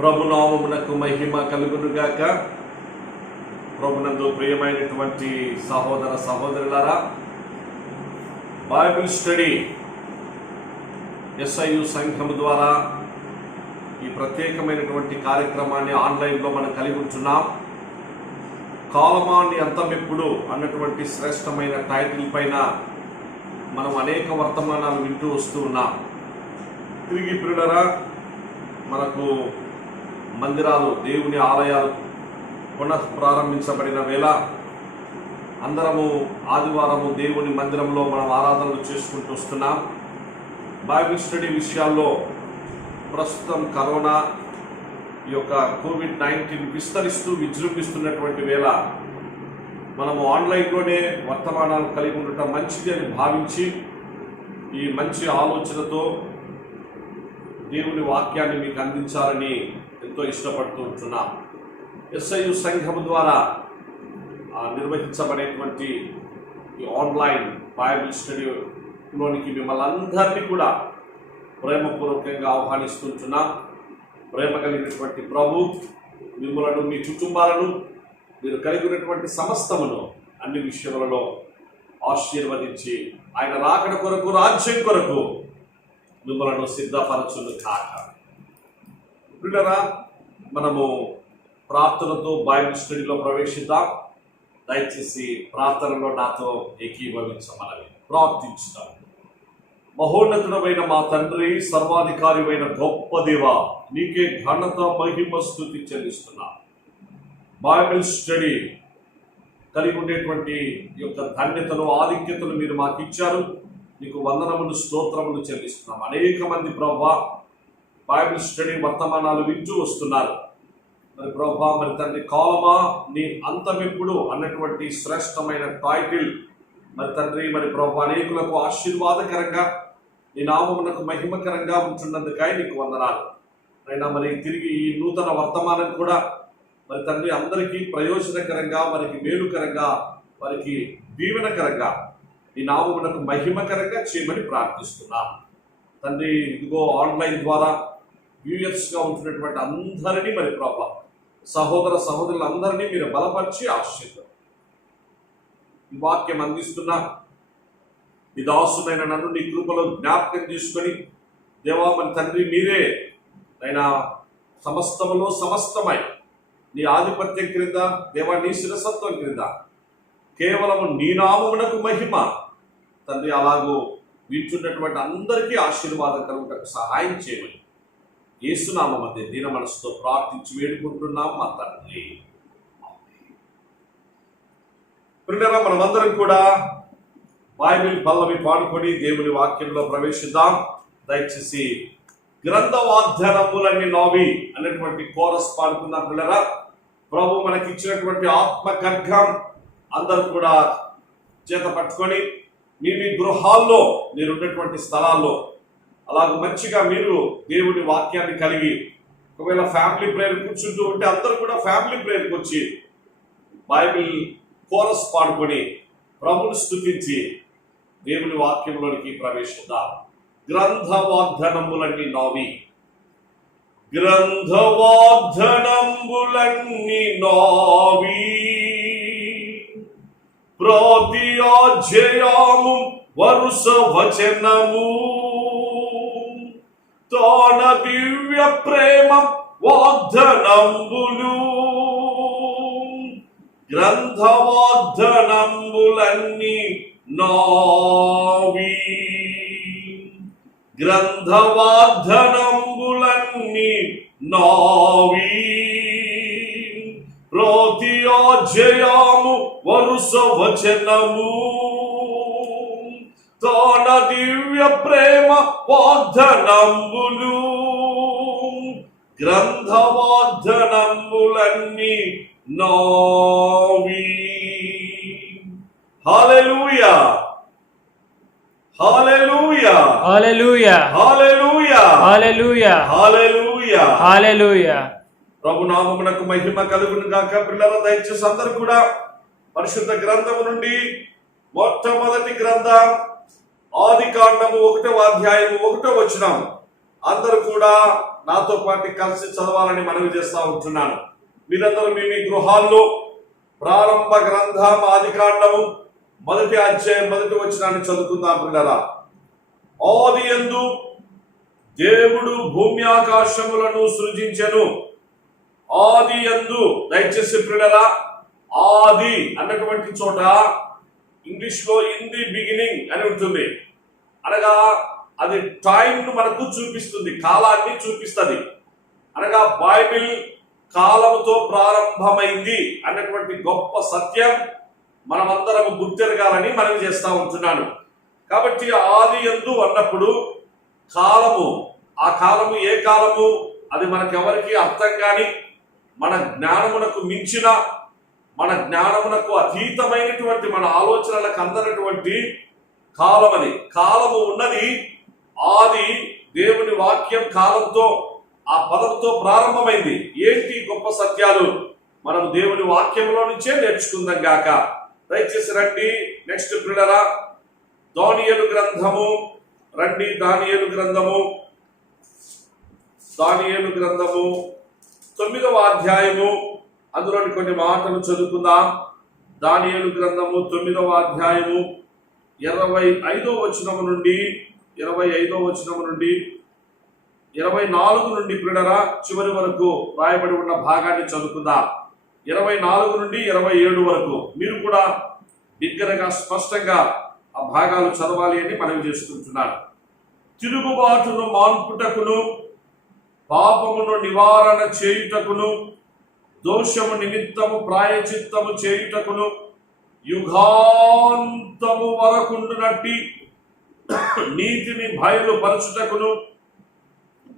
ప్రభునామమునకు మహిమ కలుగునుగాక. ప్రభునందు ప్రియమైనటువంటి సహోదర సహోదరులారా, బైబిల్ స్టడీ SIU సంఘము ద్వారా ఈ ప్రత్యేకమైనటువంటి కార్యక్రమాన్ని ఆన్లైన్లో మనం కలిగి ఉంటున్నాం. కాలమాన్ని అంతమెప్పుడు అన్నటువంటి శ్రేష్టమైన టైటిల్ పైన మనం అనేక వర్తమానాలు వింటూ వస్తూ ఉన్నాం. తిరిగి ప్రియులారా, మనకు మందిరాలు, దేవుని ఆలయాలు పునః ప్రారంభించబడిన వేళ అందరము ఆదివారము దేవుని మందిరంలో మనం ఆరాధనలు చేసుకుంటూ వస్తున్నాం. బైబిల్ స్టడీ విషయాల్లో ప్రస్తుతం కరోనా ఈ యొక్క COVID-19 విస్తరిస్తూ విజృంభిస్తున్నటువంటి వేళ మనము ఆన్లైన్లోనే వర్తమానాలు కలిగి ఉండటం మంచిది అని భావించి ఈ మంచి ఆలోచనతో దేవుని వాక్యాన్ని మీకు అందించాలని ఎంతో ఇష్టపడుతూ ఉంటున్నా. SIU సంఘము ద్వారా నిర్వహించబడేటువంటి ఈ ఆన్లైన్ బైబిల్ స్టడీలోనికి మిమ్మల్ని అందరినీ కూడా ప్రేమపూర్వకంగా ఆహ్వానిస్తుంటున్నా. ప్రేమ కలిగినటువంటి ప్రభు మిమ్మలను, మీ కుటుంబాలను, మీరు కలిగినటువంటి సమస్తమును అన్ని విషయములలో ఆశీర్వదించి ఆయన రాకడ కొరకు, రాజ్యం కొరకు మిమ్మలను సిద్ధపరచును కాక. ప్రియులారా, మనము ప్రార్థనతో బైబిల్ స్టడీలో ప్రవేశిద్దాం. దయచేసి ప్రార్థనలో నాతో ఏకీభవించమని ప్రార్థించుతాం. మహోన్నతుడమైన మా తండ్రి, సర్వాధికారివైన గొప్ప దేవ, నీకే ఘనత, మహిమ, స్తుతి చెల్లిస్తున్నా. బైబిల్ స్టడీ కలిగి ఉండేటువంటి యొక్క ధన్యతను, ఆధిక్యతను మీరు మాకు ఇచ్చారు. నీకు వందనములు, స్తోత్రములు చెల్లిస్తున్నాం. అనేక మంది ప్రభువా బైబిల్ స్టడీ వర్తమానాలు వింటూ వస్తున్నారు. మరి ప్రభువా, మరి తండ్రి, కాలమా నీ అంతమెప్పుడు అన్నటువంటి శ్రేష్టమైన టైటిల్ మరి తండ్రి, మరి ప్రభువా అనేకులకు ఆశీర్వాదకరంగా, నీ నామమునకు మహిమకరంగా ఉంటున్నందుకై నీకు వందనాలు. అయినా మరి తిరిగి ఈ నూతన వర్తమానం కూడా మరి తండ్రి అందరికీ ప్రయోజనకరంగా, వారికి మేలుకరంగా, వారికి దీవెనకరంగా, ఈ నామమునకు మహిమకరంగా చేయమని ప్రార్థిస్తున్నా తండ్రి. ఇదిగో ఆన్లైన్ ద్వారా వ్యూయర్స్గా ఉంటున్నటువంటి అందరినీ మరి ప్రభా, సహోదర సహోదరులందరినీ మీరు బలపరిచి ఆశీర్వదించండి. ఈ వాక్యం అందిస్తున్నా ఈ దాసునైన నన్ను నీ కృపలో జ్ఞాపకం చేసుకొని దేవా, మరి తండ్రి మీరే అయినా సమస్తములో సమస్తమై నీ ఆధిపత్యం క్రింద, దేవా నీ శిరసత్వం క్రింద కేవలము నీ నామమునకు మహిమ తండ్రి, అలాగూ వింటున్నటువంటి అందరికీ ఆశీర్వాదం కలుగుటకు సహాయం చేయమని యేసునామం మధ్య దీన మనసుతో ప్రార్థించి వేడుకుంటున్నాం మా తండ్రి. ప్రియులారా, మనమందరం కూడా బైబిల్ పల్లవి పాడుకొని దేవుని వాక్యంలో ప్రవేశిద్దాం. దయచేసి గ్రంథవాధ్యానములన్నీ నావి అనేటువంటి కోరస్ పాడుకుందాం. ప్రియులారా, ప్రభు మనకి ఇచ్చినటువంటి ఆత్మ ఖడ్గం అందరూ కూడా చేత పట్టుకొని మీ గృహాల్లో, మీరున్నటువంటి స్థలాల్లో అలాగ మంచిగా మీరు దేవుని వాక్యాన్ని కలిగి, ఒకవేళ ఫ్యామిలీ ప్రేయర్ కూర్చుంటూ ఉంటే అందరూ కూడా ఫ్యామిలీ ప్రేయర్కి వచ్చి బైబిల్ కోరస్ పాడుకొని ప్రభుని స్తుతించి దేవుని వాక్యంలోనికి ప్రవేశిద్దాం. గ్రంథవాగ్దానములన్నీ నావి, గ్రంథవాగ్దానములన్నీ నావి, ప్రతి అధ్యాయము వరుస వచనము, తోన దివ్య ప్రేమ వాగ్దానములు, గ్రంథవాగ్దానములన్నీ నావి, గ్రంథవాగ్దానములన్నీ నావి, ప్రతి అధ్యాయము వరుస వచనము, తోన దివ్య ప్రేమ వాగ్దానములు, గ్రంథవాగ్దానములన్నీ నావి. హల్లెలూయా, హల్లెలూయా, హల్లెలూయా, హల్లెలూయా, హల్లెలూయా, హల్లెలూయా, హల్లెలూయా. ప్రభు నామమునకు మహిమ కలుగును గాక. పిల్లల దయచేసి అందరూ కూడా పరిశుద్ధ గ్రంథము నుండి మొట్టమొదటి గ్రంథం ఆదికాండము 1వ అధ్యాయము 1వ వచనం అందరూ కూడా నాతో పాటు కలిసి చదవాలని మనవి చేస్తా ఉంటున్నాను. మీరందరూ మీ మీ గృహాల్లో ప్రారంభ గ్రంథం ఆదికాండము 1వ అధ్యాయం 1వ వచనాన్ని చదువుకుందాం పిల్లరా. ఆదియందు దేవుడు భూమి ఆకాశములను సృజించెను. ఆదియందు, దయచేసి పిల్లరా, ఆది అన్నటువంటి చోట ఇంగ్లీష్ లో ఇన్ ది బిగినింగ్ అని ఉంటుంది. అనగా అది టైం ను మనకు చూపిస్తుంది, కాలాన్ని చూపిస్తుంది. అనగా బైబిల్ కాలముతో ప్రారంభమైంది అన్నటువంటి గొప్ప సత్యం మనమందరం గుర్తెరగాలని మనవి చేస్తా ఉంటున్నాను. కాబట్టి ఆది యందు అన్నప్పుడు కాలము, ఆ కాలము ఏ కాలము అది మనకెవరికి అర్థం కాని, మన జ్ఞానమునకు మించిన, మన జ్ఞానమునకు అతీతమైనటువంటి, మన ఆలోచనలకు అందనటువంటి కాలమని. కాలము ఉన్నది ఆది, దేవుని వాక్యం కాలంతో, ఆ పదంతో ప్రారంభమైంది. ఏంటి గొప్ప సత్యాలు మనం దేవుని వాక్యంలో నుంచే నేర్చుకుందాం గాక. దయచేసి రండి. నెక్స్ట్ పిల్లరా, దానియేలు గ్రంథము రండి. దానియేలు గ్రంథము 9వ అధ్యాయము, అందులోని కొన్ని మాటలు చదువుకుందాం. దానియేలు గ్రంథము 9వ అధ్యాయము 25వ వచనము నుండి 24 నుండి పిల్లరా చివరి వరకు రాయబడి ఉన్న భాగాన్ని చదువుకుందాం. 24 నుండి 27 వరకు మీరు కూడా బిగ్గరగా స్పష్టంగా ఆ భాగాలు చదవాలి అని మనవి చేసుకుంటున్నాను. తిరుగుబాటును మాన్పుటకును, పాపమును నివారణ చేయుటకును, దోషము నిమిత్తము ప్రాయచిత్తము చేయుటకును, యుగాంతము వరకుండునట్టి నీతిని బయలుపరచుటకును,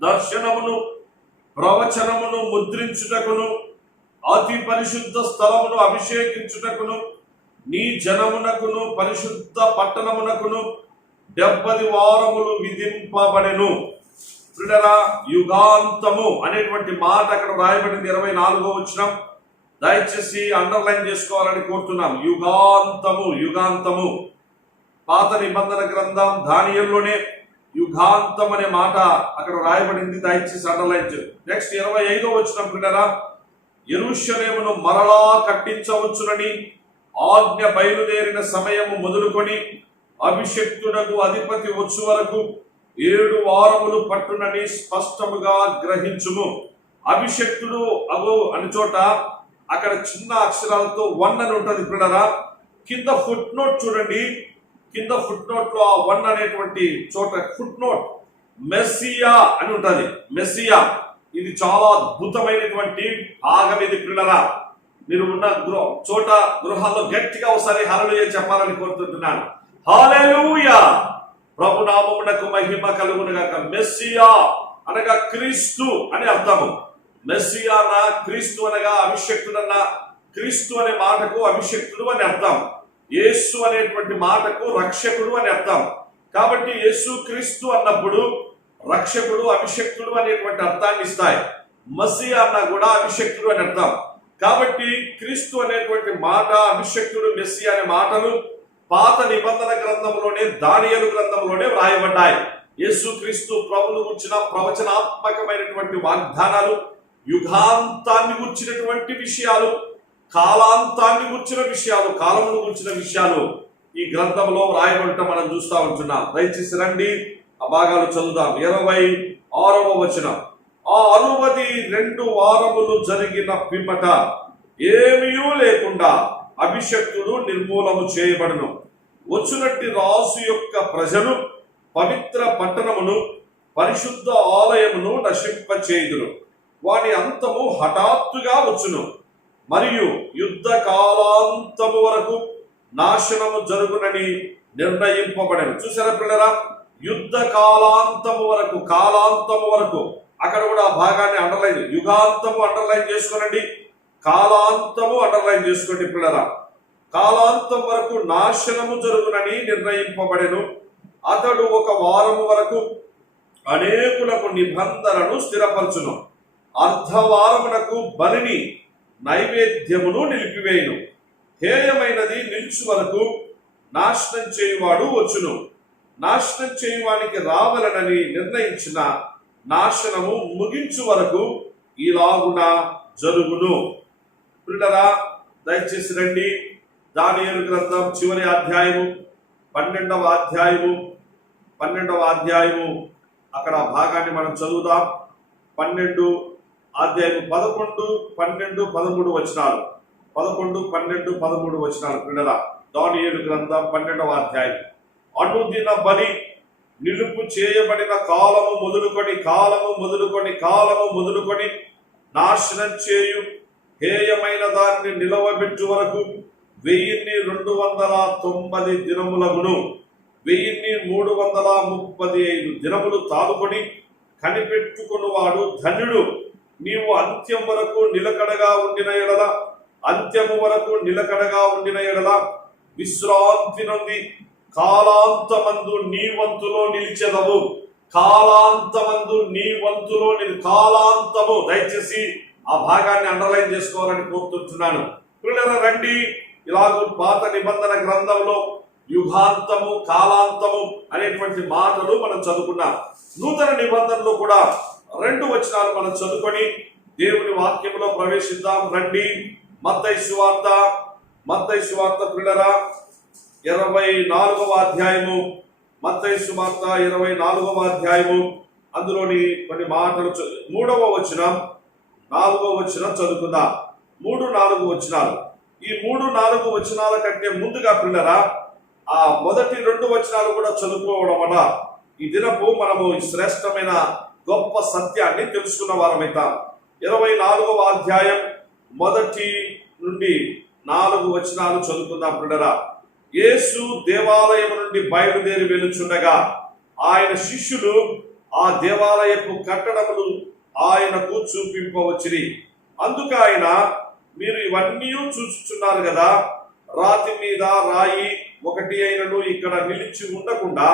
దర్శనమును ప్రవచనమును ముద్రించుటకును, అతి పరిశుద్ధ స్థలమును అభిషేకించుటకును, నీ జనమునకును పరిశుద్ధ పట్టణమునకును 70 వారములు విధింపబడెను. చూడరా, యుగాంతము అనేటువంటి మాట అక్కడ రాయబడింది 24వ వచనం. దయచేసి అండర్లైన్ చేసుకోవాలని కోరుతున్నాం. యుగాంతము, యుగాంతము. పాత నిబంధన గ్రంథం దానియేలులోనే యుగాంతం అనే మాట అక్కడ రాయబడింది. దయచేసి అండర్లైన్ చేయండి. నెక్స్ట్ 25వ వచనం పిల్లరా, యెరూషలేమును మరలా కట్టించవచ్చునని ఆజ్ఞ బయలుదేరిన సమయము మొదలుకొని అభిషక్తుడకు అధిపతి వచ్చు వరకు 7 వారములు పట్టునని స్పష్టముగా గ్రహించుము. అభిషక్తుడు అగో అని చోట అక్కడ చిన్న అక్షరాలతో 1 అని ఉంటుంది పిల్లరా. కింద ఫుట్ నోట్ చూడండి. కింద ఫుట్ నోట్ లో ఆ 1 అనేటువంటి చోట ఫుట్ నోట్ మెస్సియా అని ఉంటుంది. మెస్సియా ఇది చాలా అద్భుతమైనటువంటి భాగం. ఇది పిల్లరా, మీరు ఉన్న చోట గృహాల్లో గట్టిగా ఒకసారి హల్లెలూయా చెప్పాలని కోరుతుంటున్నాను. హల్లెలూయా, ప్రభు నామమునకు మహిమ కలుగునుగాక. మెస్సియా అనగా క్రీస్తు అని అర్థము. మెస్సియా అన్న క్రీస్తు అనగా అభిషక్తుడన్న, క్రీస్తు అనే మాటకు అభిషక్తుడు అని అర్థం. యేసు అనేటువంటి మాటకు రక్షకుడు అని అర్థం. కాబట్టి యేసు క్రీస్తు అన్నప్పుడు రక్షకుడు, అభిషక్తుడు అనేటువంటి అర్థాన్ని ఇస్తాయి. మసీహా అన్నా కూడా అభిషక్తుడు అని అర్థం. కాబట్టి క్రీస్తు అనేటువంటి మాట, అభిషక్తుడు, మెస్సియా అనే మాటలు పాత నిబంధన గ్రంథంలోనే, దానియేలు గ్రంథంలోనే వ్రాయబడ్డాయి. యేసు క్రీస్తు ప్రభువును గుర్చిన ప్రవచనాత్మకమైనటువంటి వాగ్దానాలు, యుగాంతాన్ని గుర్చినటువంటి విషయాలు, కాలాంతాన్ని గుర్చిన విషయాలు, కాలమును గుర్చిన విషయాలు ఈ గ్రంథంలో వ్రాయబడటం మనం చూస్తూ ఉంటున్నాం. దయచేసి రండి, ఆ భాగాలు చదువుదాం. 26వ వచనం. ఆ 62 వారములు జరిగిన పిమ్మట ఏమీ లేకుండా అభిషక్తుడు నిర్మూలము చేయబడును. వచ్చునట్టి రాజు యొక్క ప్రజలు పవిత్ర పట్టణమును, పరిశుద్ధ ఆలయమును నశింపచేయుదురు. వాని అంతము హఠాత్తుగా వచ్చును, మరియు యుద్ధ కాలాంతము వరకు నాశనము జరుగునని నిర్ణయింపబడను. చూసారా పిల్లరా, యుద్ధ కాలాంతము వరకు, కాలాంతము వరకు. అక్కడ కూడా ఆ భాగాన్ని అండర్లైన్, యుగాంతము అండర్లైన్ చేసుకోనండి, కాలాంతము అండర్లైన్ చేసుకోండి పిల్లరా. కాలాంతం వరకు నాశనము జరుగునని నిర్ణయింపబడెను. అతడు 1 వారము వరకు అనేకులకు నిబంధనను స్థిరపరచును. అర్ధవారమునకు బలిని, నైవేద్యమును నిలిపివేయును. హేయమైనది నిలుచు వరకు నాశనం చేయువాడు వచ్చును. నాశనం చేయువానికి రావాలనని నిర్ణయించిన నాశనము ముగించు వరకు ఇలాగున జరుగును. పిల్లరా, దయచేసి రండి. దానియేలు గ్రంథం చివరి అధ్యాయము 12వ అధ్యాయము అక్కడ భాగాన్ని మనం చదువుదాం. 12 అధ్యాయము 11, 12, 13 వచనాలు. 11, 12, 13 వచనాలు. పిల్లరా, దానియేలు గ్రంథం 12వ అధ్యాయం. అనుదిన బలి నిలుపు చేయబడిన కాలము మొదలుకొని నాశనం చేయు హేయమైన దాన్ని నిలవబెట్టు వరకు 1290 దినములగును. 1335 దినములు తాలుకొని కనిపెట్టుకునివాడు ధన్యుడు. నీవు అంత్యము వరకు నిలకడగా ఉండిన ఎడల విశ్రాంతి నుండి కాలాంతమందు నీ వంతులో నిలిచెదవు. కాలాంతము. దయచేసి ఆ భాగాన్ని అండర్లైన్ చేసుకోవాలని కోరుతుంటున్నాను. పిల్లల రండి, ఇలాగూ పాత నిబంధన గ్రంథంలో యుగాంతము, కాలాంతము అనేటువంటి మాటలు మనం చదువుకున్నాం. నూతన నిబంధనలో కూడా 2 వచనాలు మనం చదువుకొని దేవుని వాక్యంలో ప్రవేశిద్దాం. రండి, మత్తయి సువార్త పిల్లరా 24వ అధ్యాయము. మత్తయి సువార్త 24వ అధ్యాయము, అందులోని కొన్ని మాటలు 3వ వచనం, 4వ వచనం చదువుకుందాం. 3, 4 వచనాలు. ఈ 3, 4 వచనాల కంటే ముందుగా పిల్లరా ఆ మొదటి 2 వచనాలు కూడా చదువుకోవడం వల్ల ఈ దినపు మనము ఈ శ్రేష్టమైన గొప్ప సత్యాన్ని తెలుసుకున్న వారమైతాం. 24వ అధ్యాయం 1 నుండి 4 వచనాలు చదువుకుందాం. పిల్లరా, యేసు దేవాలయం నుండి బయలుదేరి వెలుచుండగా ఆయన శిష్యులు ఆ దేవాలయపు కట్టడములు ఆయనకు చూపింపవచ్చిరి. అందుకు ఆయన, మీరు ఇవన్నీ చూచుచున్నారు కదా, రాతి మీద రాయి ఒకటి అయినను ఇక్కడ నిలిచి ఉండకుండా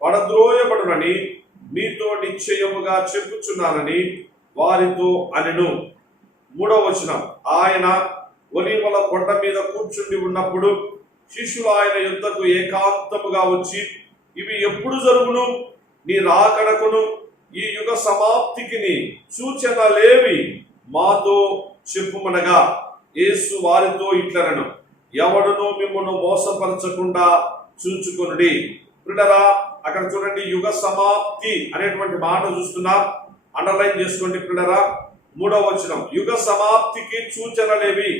పడద్రోయబడునని మీతో నిశ్చయముగా చెప్పుచున్నానని వారితో అనెను. 3వ వచనం. ఆయన ఒలీవల కొండ మీద కూర్చుండి ఉన్నప్పుడు శిష్యులు ఆయన యుద్ధకు ఏకాంతముగా వచ్చి, ఇవి ఎప్పుడు జరుగును? నీ రాకడకును ఈ యుగ సమాప్తికి నీ సూచనలేవి మాతో చెప్పుమనగా యేసు వారితో ఇట్లనెను, ఎవడును మిమ్మును మోసపరచకుండా చూచుకొనుడి. పిల్లరా, అక్కడ చూడండి, యుగ సమాప్తి అనేటువంటి మాట చూస్తున్నాం. అండర్లైన్ చేసుకోండి పిల్లరా. 3వ వచనం. యుగ సమాప్తికి సూచనలేవి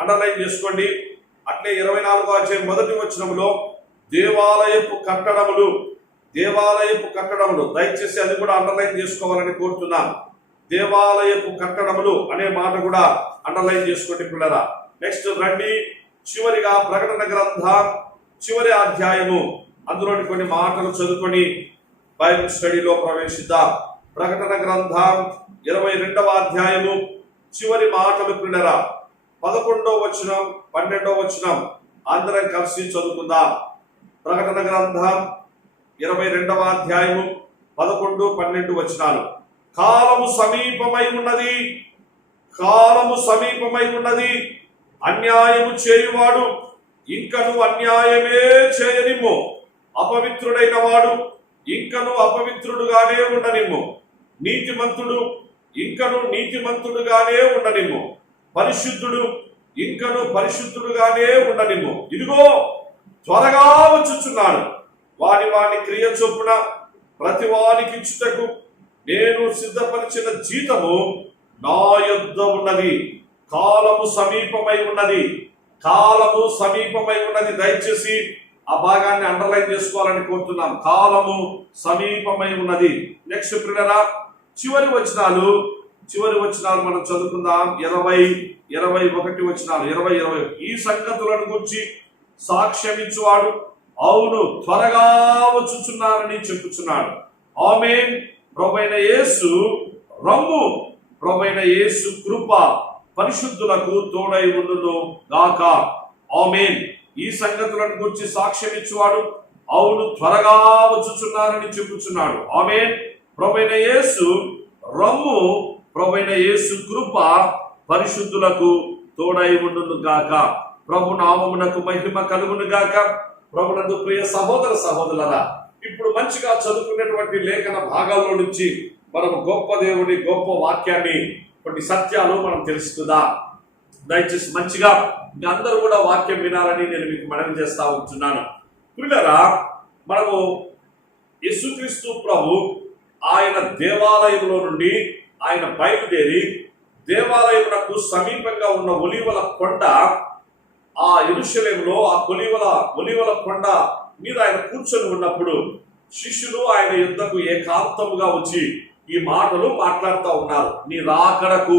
అండర్లైన్ చేసుకోండి. అట్లే 24వ అధ్యాయం 1వ వచనంలో దేవాలయపు కట్టడములు, దయచేసి అది కూడా అండర్లైన్ చేసుకోవాలని కోరుతున్నాను. దేవాలయపు కట్టడములు అనే మాట కూడా అండర్లైన్ చేసుకోండి పిల్లరా. నెక్స్ట్ రండి, చివరిగా ప్రకటన గ్రంథం చివరి అధ్యాయము, అందులోని కొన్ని మాటలు చదువుకొని బైబిల్ స్టడీలో ప్రవేశిద్దాం. ప్రకటన గ్రంథం 22వ అధ్యాయము చివరి మాటలు పిల్లరా 11వ వచనం, 12వ వచనం అందరం కలిసి చదువుకుందాం. ప్రకటన గ్రంథం 22వ అధ్యాయము 11, 12 వచనాలు. కాలము సమీపమై ఉన్నది. అన్యాయము చేయువాడు ఇంకను అన్యాయమే చేయనిమ్ము. అపవిత్రుడైన వాడు ఇంకను అపవిత్రుడుగానే ఉండనిమ్ము. నీతిమంతుడు ఇంకను నీతిమంతుడుగానే ఉండనిమ్ము. పరిశుద్ధుడు ఇంకను పరిశుద్ధుడుగానే ఉండనిమ్ము. ఇదిగో త్వరగా వచ్చుచున్నాడు. వాని క్రియ చొప్పున ప్రతి వానికి ఇచ్చుటకు నేను సిద్ధపరిచిన జీతము నా యొద్ద ఉన్నది. కాలము సమీపమై ఉన్నది. దయచేసి ఆ భాగాన్ని అండర్లైన్ చేసుకోవాలని కోరుతున్నాం. కాలము సమీపమై ఉన్నది. నెక్స్ట్ ప్రియులారా, చివరి వచనాలు మనం చదువుకుందాం. 20, 21 వచనాలు. 20. ఈ సంగతులను గురించి సాక్ష్యమిచ్చువాడు అవును త్వరగా వచ్చుచున్నానని చెప్పుచున్నాడు. ఆమేన్. ప్రభువైన యేసు రమ్ము. ప్రభువైన యేసు కృప పరిశుద్ధులకు తోడై ఉండును గాక. ఆమేన్. ఈ సంగతులను గురించి సాక్ష్యమిచ్చువాడు అవును త్వరగా వచ్చుచున్నారని చెప్పుచున్నాడు. ఆమేన్. ప్రభువైన యేసు రమ్ము. ప్రభువైన యేసు కృప పరిశుద్ధులకు తోడై ఉండును గాక. ప్రభు నామమునకు మహిమ కలుగును గాక. ప్రభునందు ప్రియ సహోదర సహోదరులారా, ఇప్పుడు మంచిగా చదువుకున్నటువంటి లేఖన భాగాల్లో నుంచి మనం గొప్ప దేవుని గొప్ప వాక్యాన్ని, కొన్ని సత్యాలు మనం తెలుసుకుందాం. దయచేసి మంచిగా అందరూ కూడా వాక్యం వినాలని నేను మీకు మనవి చేస్తా ఉంటున్నాను. పిల్లరా, మనము యేసుక్రీస్తు ప్రభు ఆయన దేవాలయంలో నుండి ఆయన బయలుదేరి దేవాలయమునకు సమీపంగా ఉన్న ఒలీవల కొండ, ఆ యెరూషలేములో ఆ ఒలీవల కొండ మీద ఆయన కూర్చొని ఉన్నప్పుడు శిష్యులు ఆయన యుద్ధకు ఏకాంతముగా వచ్చి ఈ మాటలు మాట్లాడుతూ ఉన్నారు. నీ రాకడకు,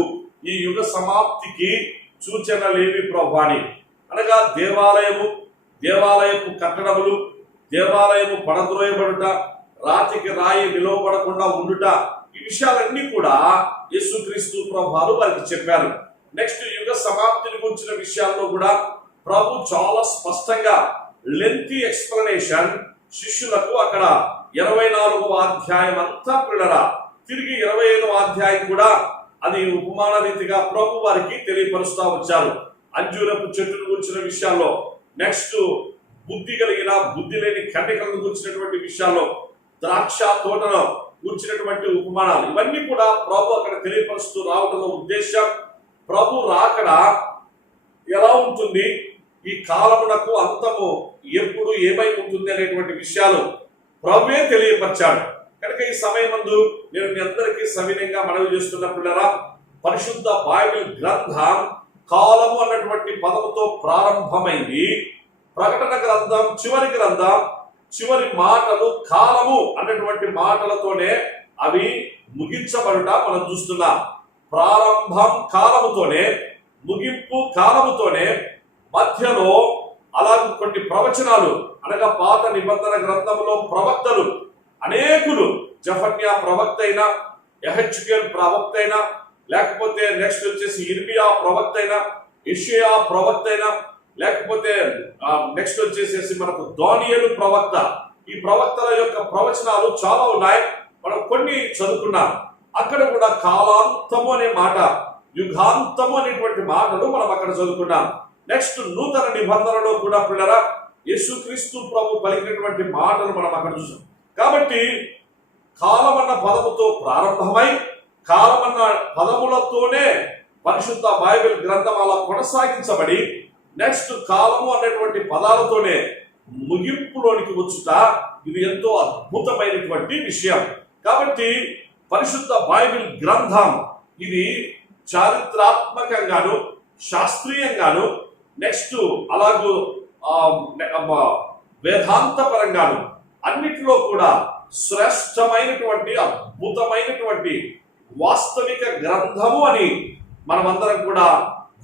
ఈ యుగ సమాప్తికి సూచనలేమి ప్రభు అని. అనగా దేవాలయపు కట్టడములు, దేవాలయము పడద్రోయబడుట, రాతికి రాయి నిలవబడకుండా ఉండుట, ఈ విషయాలన్నీ కూడా యేసుక్రీస్తు ప్రభువారు వారికి చెప్పారు. నెక్స్ట్ యుగ సమాప్తిని గురించిన విషయాల్లో కూడా ప్రభు చాలా స్పష్టంగా లెంతీ ఎక్స్ప్లెనేషన్ శిష్యులకు అక్కడ 24వ అధ్యాయం అంతా పిల్లరా, తిరిగి 25వ అధ్యాయం కూడా అది ఉపమాన రీతిగా ప్రభు వారికి తెలియపరుస్తూ వచ్చారు. అంజూరపు చెట్టును గురించిన విషయాల్లో, నెక్స్ట్ బుద్ధి కలిగిన బుద్ధి లేని కన్యకలను గురించినటువంటి విషయాల్లో, ద్రాక్ష తోటలో గురించినటువంటి ఉపమానాలు, ఇవన్నీ కూడా ప్రభు అక్కడ తెలియపరుస్తూ రావడంలో ఉద్దేశం ప్రభు రాకడ ఎలా ఉంటుంది, ఈ కాలమునకు అంతము ఎప్పుడు ఏమై ఉంటుంది అనేటువంటి విషయాలు ప్రభువే తెలియపరిచాడు. కనుక ఈ సమయమందు నేను మీ అందరికీ సవినయంగా మనవి చేస్తున్నప్పుడరా, పరిశుద్ధ బైబిల్ గ్రంథం కాలము అన్నటువంటి పదముతో ప్రారంభమైంది. ప్రకటన గ్రంథం చివరి మాటలు కాలము అన్నటువంటి మాటలతోనే అవి ముగించబడుట మనం చూస్తున్నాం. ప్రారంభం కాలముతోనే, ముగింపు కాలముతోనే, మధ్యలో అలాగే కొన్ని ప్రవచనాలు, అనగా పాత నిబంధన గ్రంథంలో ప్రవక్తలు అనేకులు, జఫన్యా ప్రవక్త అయినా, యెహెజ్కేల్ ప్రవక్త అయినా, లేకపోతే నెక్స్ట్ వచ్చేసి ఇర్మియా ప్రవక్త అయినా, యెషయా ప్రవక్త అయినా, లేకపోతే నెక్స్ట్ వచ్చేసేసి మనకు దానియేలు ప్రవక్త, ఈ ప్రవక్తల యొక్క ప్రవచనాలు చాలా ఉన్నాయి. మనం కొన్ని చదువుకున్నాం. అక్కడ కూడా కాలాంతము అనే మాట, యుగాంతము అనేటువంటి మాటలు మనం అక్కడ చదువుకున్నాం. నెక్స్ట్ నూతన నిబంధనలో కూడా పిల్లరా యేసుక్రీస్తు ప్రభు పలికినటువంటి మాటలు మనం అక్కడ చూసాం. కాబట్టి కాలమన్న పదముతో ప్రారంభమై, కాలమన్న పదములతోనే పరిశుద్ధ బైబిల్ గ్రంథం అలా కొనసాగించబడి, నెక్స్ట్ కాలము అనేటువంటి పదాలతోనే ముగింపులోనికి వచ్చుట, ఇది ఎంతో అద్భుతమైనటువంటి విషయం. కాబట్టి పరిశుద్ధ బైబిల్ గ్రంథం ఇది చారిత్రాత్మకంగాను, శాస్త్రీయంగాను, నెక్స్ట్ అలాగూ వేదాంత పరంగాను అన్నిటిలో కూడా శ్రేష్టమైనటువంటి, అద్భుతమైనటువంటి వాస్తవిక గ్రంథము అని మనమందరం కూడా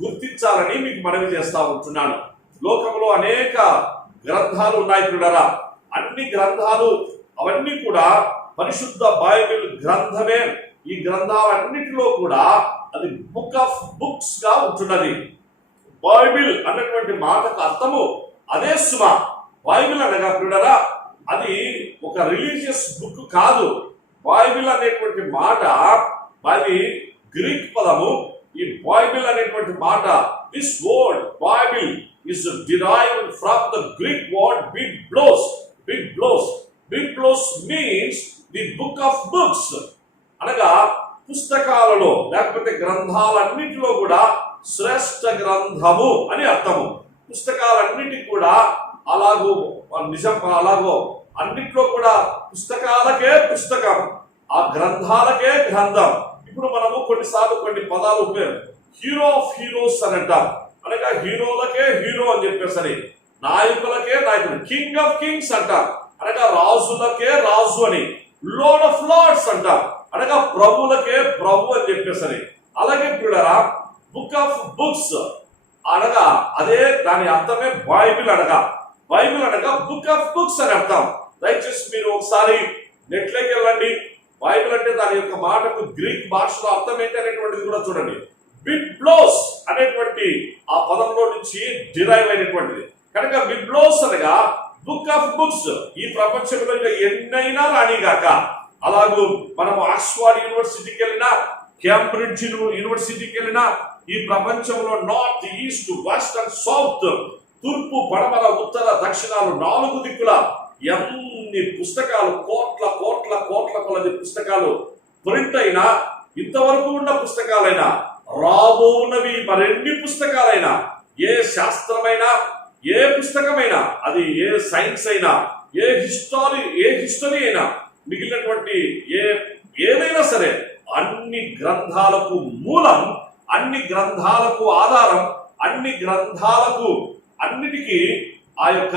గుర్తించాలని మీకు మనవి చేస్తా ఉంటున్నాను. లోకంలో అనేక గ్రంథాలు ఉన్నాయి పిల్లరా, అన్ని గ్రంథాలు అవన్నీ కూడా పరిశుద్ధ బైబిల్ గ్రంథమే. ఈ గ్రంథాలన్నిటిలో కూడా అది బుక్ ఆఫ్ బుక్స్ గా ఉంటున్నది. బైబిల్ అన్నటువంటి మాటకు అర్థము అదే సుమ. బైబిల్ అనగా పిల్లరా అది ఒక రిలీజియస్ బుక్ కాదు. బైబిల్ అనేటువంటి మాట అది గ్రీక్ పదము. ఈ బైబిల్ అనేటువంటి మాట, this word Bible is derived from the Greek word biblos. Biblos means the book of books, అనగా పుస్తకాలలో లేకపోతే గ్రంథాలన్నిటిలో కూడా శ్రేష్ఠ గ్రంథము అని అర్థము. పుస్తకాలన్నిటికి కూడా అలాగూ అన్నిట్లో కూడా పుస్తకాలకే పుస్తకం, ఆ గ్రంథాలకే గ్రంథం. ఇప్పుడు మనము కొన్నిసార్లు కొన్ని పదాలు ఉపయోగం, హీరో ఆఫ్ హీరోస్ అని అంటాం, అనగా హీరోలకే హీరో అని చెప్పేసరి, నాయకులకే నాయకుడు, కింగ్ ఆఫ్ కింగ్స్ అంటాం, అనగా రాజులకే రాజు అని, లార్డ్ ఆఫ్ లార్డ్స్ అంటాం, అనగా ప్రభులకే ప్రభు అని చెప్పేసరి. అలాగే చూడరా బుక్ ఆఫ్ బుక్స్ అనగా అదే దాని అర్థమే బైబిల్ అనగా. బైబిల్ అనగా బుక్ ఆఫ్ బుక్స్ అని అర్థం. దయచేసి మీరు ఒకసారి నెట్లోకి వెళ్ళండి. బైబిల్ అంటే దాని యొక్క మాటకు గ్రీక్ భాషలో అర్థం ఏంటి అనేటువంటిది కూడా చూడండి. బిబ్లోస్ అనేటువంటి ఆ పదంలో నుంచి డిరైవ్ అయినటువంటిది కనుక బిబ్లోస్ అనగా బుక్ ఆఫ్ బుక్స్. ఈ ప్రపంచంలో ఇంకా ఎన్నైనా రానిగాక, అలాగూ మనం ఆక్స్ఫర్డ్ యూనివర్సిటీకి వెళ్ళినా, కేంబ్రిడ్జ్ యూనివర్సిటీకి వెళ్ళినా, ఈ ప్రపంచంలో north, east, west and south తూర్పు, పడమర, ఉత్తర, దక్షిణాలు 4 దిక్కుల ఎన్ని పుస్తకాలు, కోట్ల కోట్ల కోట్ల కొలది పుస్తకాలు ప్రింట్ అయినా, ఇంతవరకు ఉన్న పుస్తకాలైనా, రాబోవున్నవి మరెన్ని పుస్తకాలైనా, ఏ శాస్త్రమైనా, ఏ పుస్తకమైనా, అది ఏ సైన్స్ అయినా, ఏ హిస్టరీ అయినా, మిగిలినటువంటి ఏదైనా సరే, అన్ని గ్రంథాలకు మూలం, అన్ని గ్రంథాలకు ఆధారం, అన్ని గ్రంథాలకు అన్నిటికీ ఆ యొక్క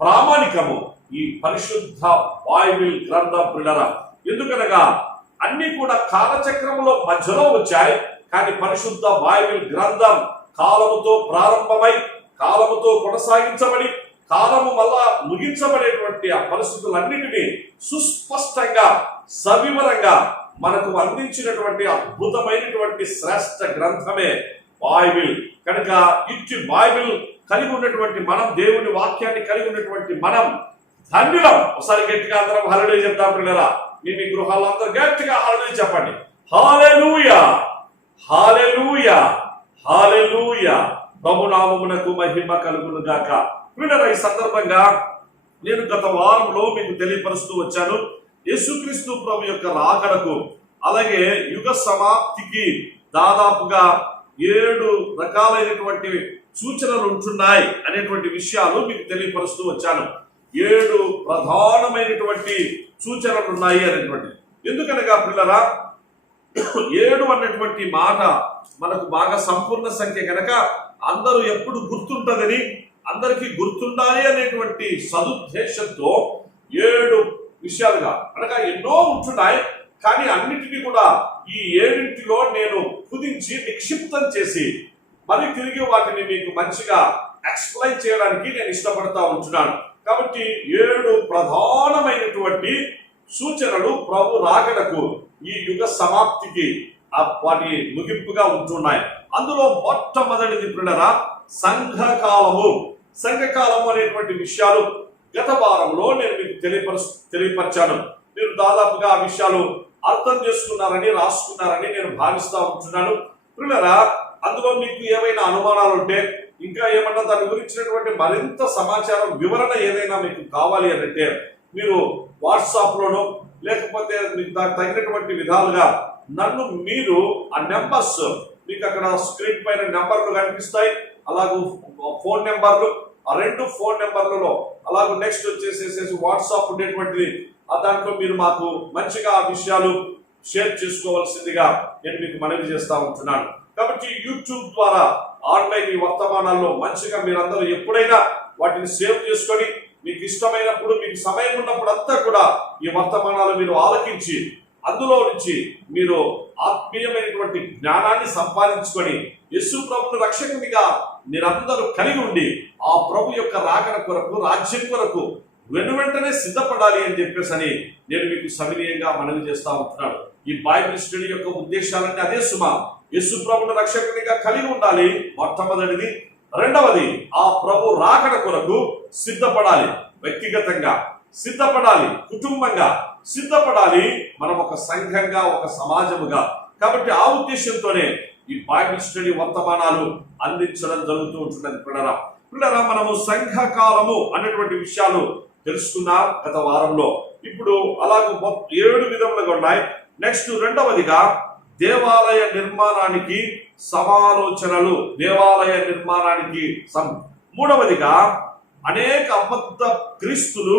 ప్రామాణికము ఈ పరిశుద్ధ బైబిల్ గ్రంథం ప్రియులారా. ఎందుకనగా అన్ని కూడా కాలచక్రములో మధ్యలో వచ్చాయి, కానీ పరిశుద్ధ బైబిల్ గ్రంథం కాలముతో ప్రారంభమై, కాలముతో కొనసాగించబడి, కాలము మళ్ళా ముగించబడేటువంటి ఆ పరిస్థితులన్నిటినీ సుస్పష్టంగా, సవివరంగా మనకు అందించినటువంటి అద్భుతమైనటువంటి శ్రేష్ఠ గ్రంథమే బైబిల్. కనుక ఇట్టి బైబిల్ కలిగి ఉన్నటువంటి మనం, దేవుని వాక్యాన్ని కలిగి ఉన్నటువంటి మనం ధన్యులం. ఒకసారి గట్టిగా అందరం హల్లెలూయా చెప్తాం పిల్లరా. మీ గృహాల్లో అందరూ గట్టిగా హల్లెలూయా చెప్పండి. హల్లెలూయా, హల్లెలూయా, హల్లెలూయా. ప్రభునామమునకు మహిమ కలుగును గాక. పిల్లరా, ఈ సందర్భంగా నేను గత వారంలో మీకు తెలియపరుస్తూ వచ్చాను, యేసుక్రీస్తు ప్రభు యొక్క రాకడకు, అలాగే యుగ సమాప్తికి దాదాపుగా 7 రకాలైనటువంటి సూచనలు ఉంటున్నాయి అనేటువంటి విషయాలు మీకు తెలియపరుస్తూ వచ్చాను. 7 ప్రధానమైనటువంటి సూచనలు ఉన్నాయి అనేటువంటి. ఎందుకనగా పిల్లరా, 7 అన్నటువంటి మాట మనకు బాగా సంపూర్ణ సంఖ్య కనుక అందరూ ఎప్పుడు గుర్తుంటదని, అందరికీ గుర్తుండాలి అనేటువంటి సదుద్దేశంతో 7 విషయాలుగా అనగా ఎన్నో ఉంటున్నాయి. కానీ అన్నిటినీ కూడా ఈ 7 నేను కుదించి నిక్షిప్తం చేసి మరి తిరిగి వాటిని మీకు మంచిగా ఎక్స్ప్లెయిన్ చేయడానికి నేను ఇష్టపడతా ఉంటున్నాను. కాబట్టి 7 ప్రధానమైనటువంటి సూచనలు ప్రభు రాకడకు, ఈ యుగ సమాప్తికి వాటి ముగింపుగా ఉంటున్నాయి. అందులో మొట్టమొదటిది పిల్లరా సంఘకాలము. సంఘకాలము అనేటువంటి విషయాలు గత వారంలో నేను మీకు తెలియపరిచాను. మీరు దాదాపుగా ఆ విషయాలు అర్థం చేసుకున్నారని, రాసుకున్నారని నేను భావిస్తా ఉంటున్నాను. పిల్లరా, అందులో మీకు ఏవైనా అనుమానాలు ఉంటే, ఇంకా ఏమన్నా దాని గురించినటువంటి మరింత సమాచారం, వివరణ ఏదైనా మీకు కావాలి అంటే మీరు వాట్సాప్ లోనో లేకపోతే మీకు దానికి తగినటువంటి విధాలుగా నన్ను మీరు ఆ నెంబర్స్ మీకు అక్కడ స్క్రీన్ పైన నెంబర్లు కనిపిస్తాయి, అలాగే ఫోన్ నెంబర్లు, ఆ 2 ఫోన్ నెంబర్లలో, అలాగే నెక్స్ట్ వచ్చేసేసి వాట్సాప్ ఉండేటువంటిది, ఆ దాంట్లో మీరు మాకు మంచిగా ఆ విషయాలు షేర్ చేసుకోవాల్సిందిగా నేను మీకు మనవి చేస్తా ఉంటున్నాను. కాబట్టి యూట్యూబ్ ద్వారా ఆన్లైన్ ఈ వర్తమానాల్లో మంచిగా మీరందరూ ఎప్పుడైనా వాటిని సేవ్ చేసుకొని, మీకు ఇష్టమైనప్పుడు, మీకు సమయం ఉన్నప్పుడు అంతా కూడా ఈ వర్తమానాలు మీరు ఆలకించి, అందులో నుంచి మీరు ఆత్మీయమైనటువంటి జ్ఞానాన్ని సంపాదించుకొని యేసు ప్రభువును రక్షకునిగా మీరందరూ కలిగి ఉండి ఆ ప్రభు యొక్క రాకడ కొరకు, రాజ్యం కొరకు వెంటనే సిద్ధపడాలి అని చెప్పేసి నేను మీకు సవినీయంగా మనవి చేస్తా ఉంటున్నాను. ఈ బైబిల్ స్టడీ యొక్క ఉద్దేశాలన్నీ అదే సుమా. యేసు ప్రభువును రక్షకునిగా కలిగి ఉండాలి మొట్టమొదటిది. రెండవది, ఆ ప్రభు రాకడ కొరకు సిద్ధపడాలి. వ్యక్తిగతంగా సిద్ధపడాలి, కుటుంబంగా సిద్ధపడాలి, మనం ఒక సంఘంగా, ఒక సమాజముగా. కాబట్టి ఆ ఉద్దేశంతోనే ఈ బైబిల్ స్టడీ వర్తమానాలు అందించడం జరుగుతూ ఉంటున్నది. పిల్లరా, మనము సంఘకాలము అనేటువంటి విషయాలు తెలుసుకున్నాం గత వారంలో. ఇప్పుడు అలాగే 7 విధములుగా ఉన్నాయి. నెక్స్ట్ రెండవదిగా దేవాలయ నిర్మాణానికి సమాలోచనలు, దేవాలయ నిర్మాణానికి మూడవదిగా అనేక అబద్ధ క్రీస్తులు,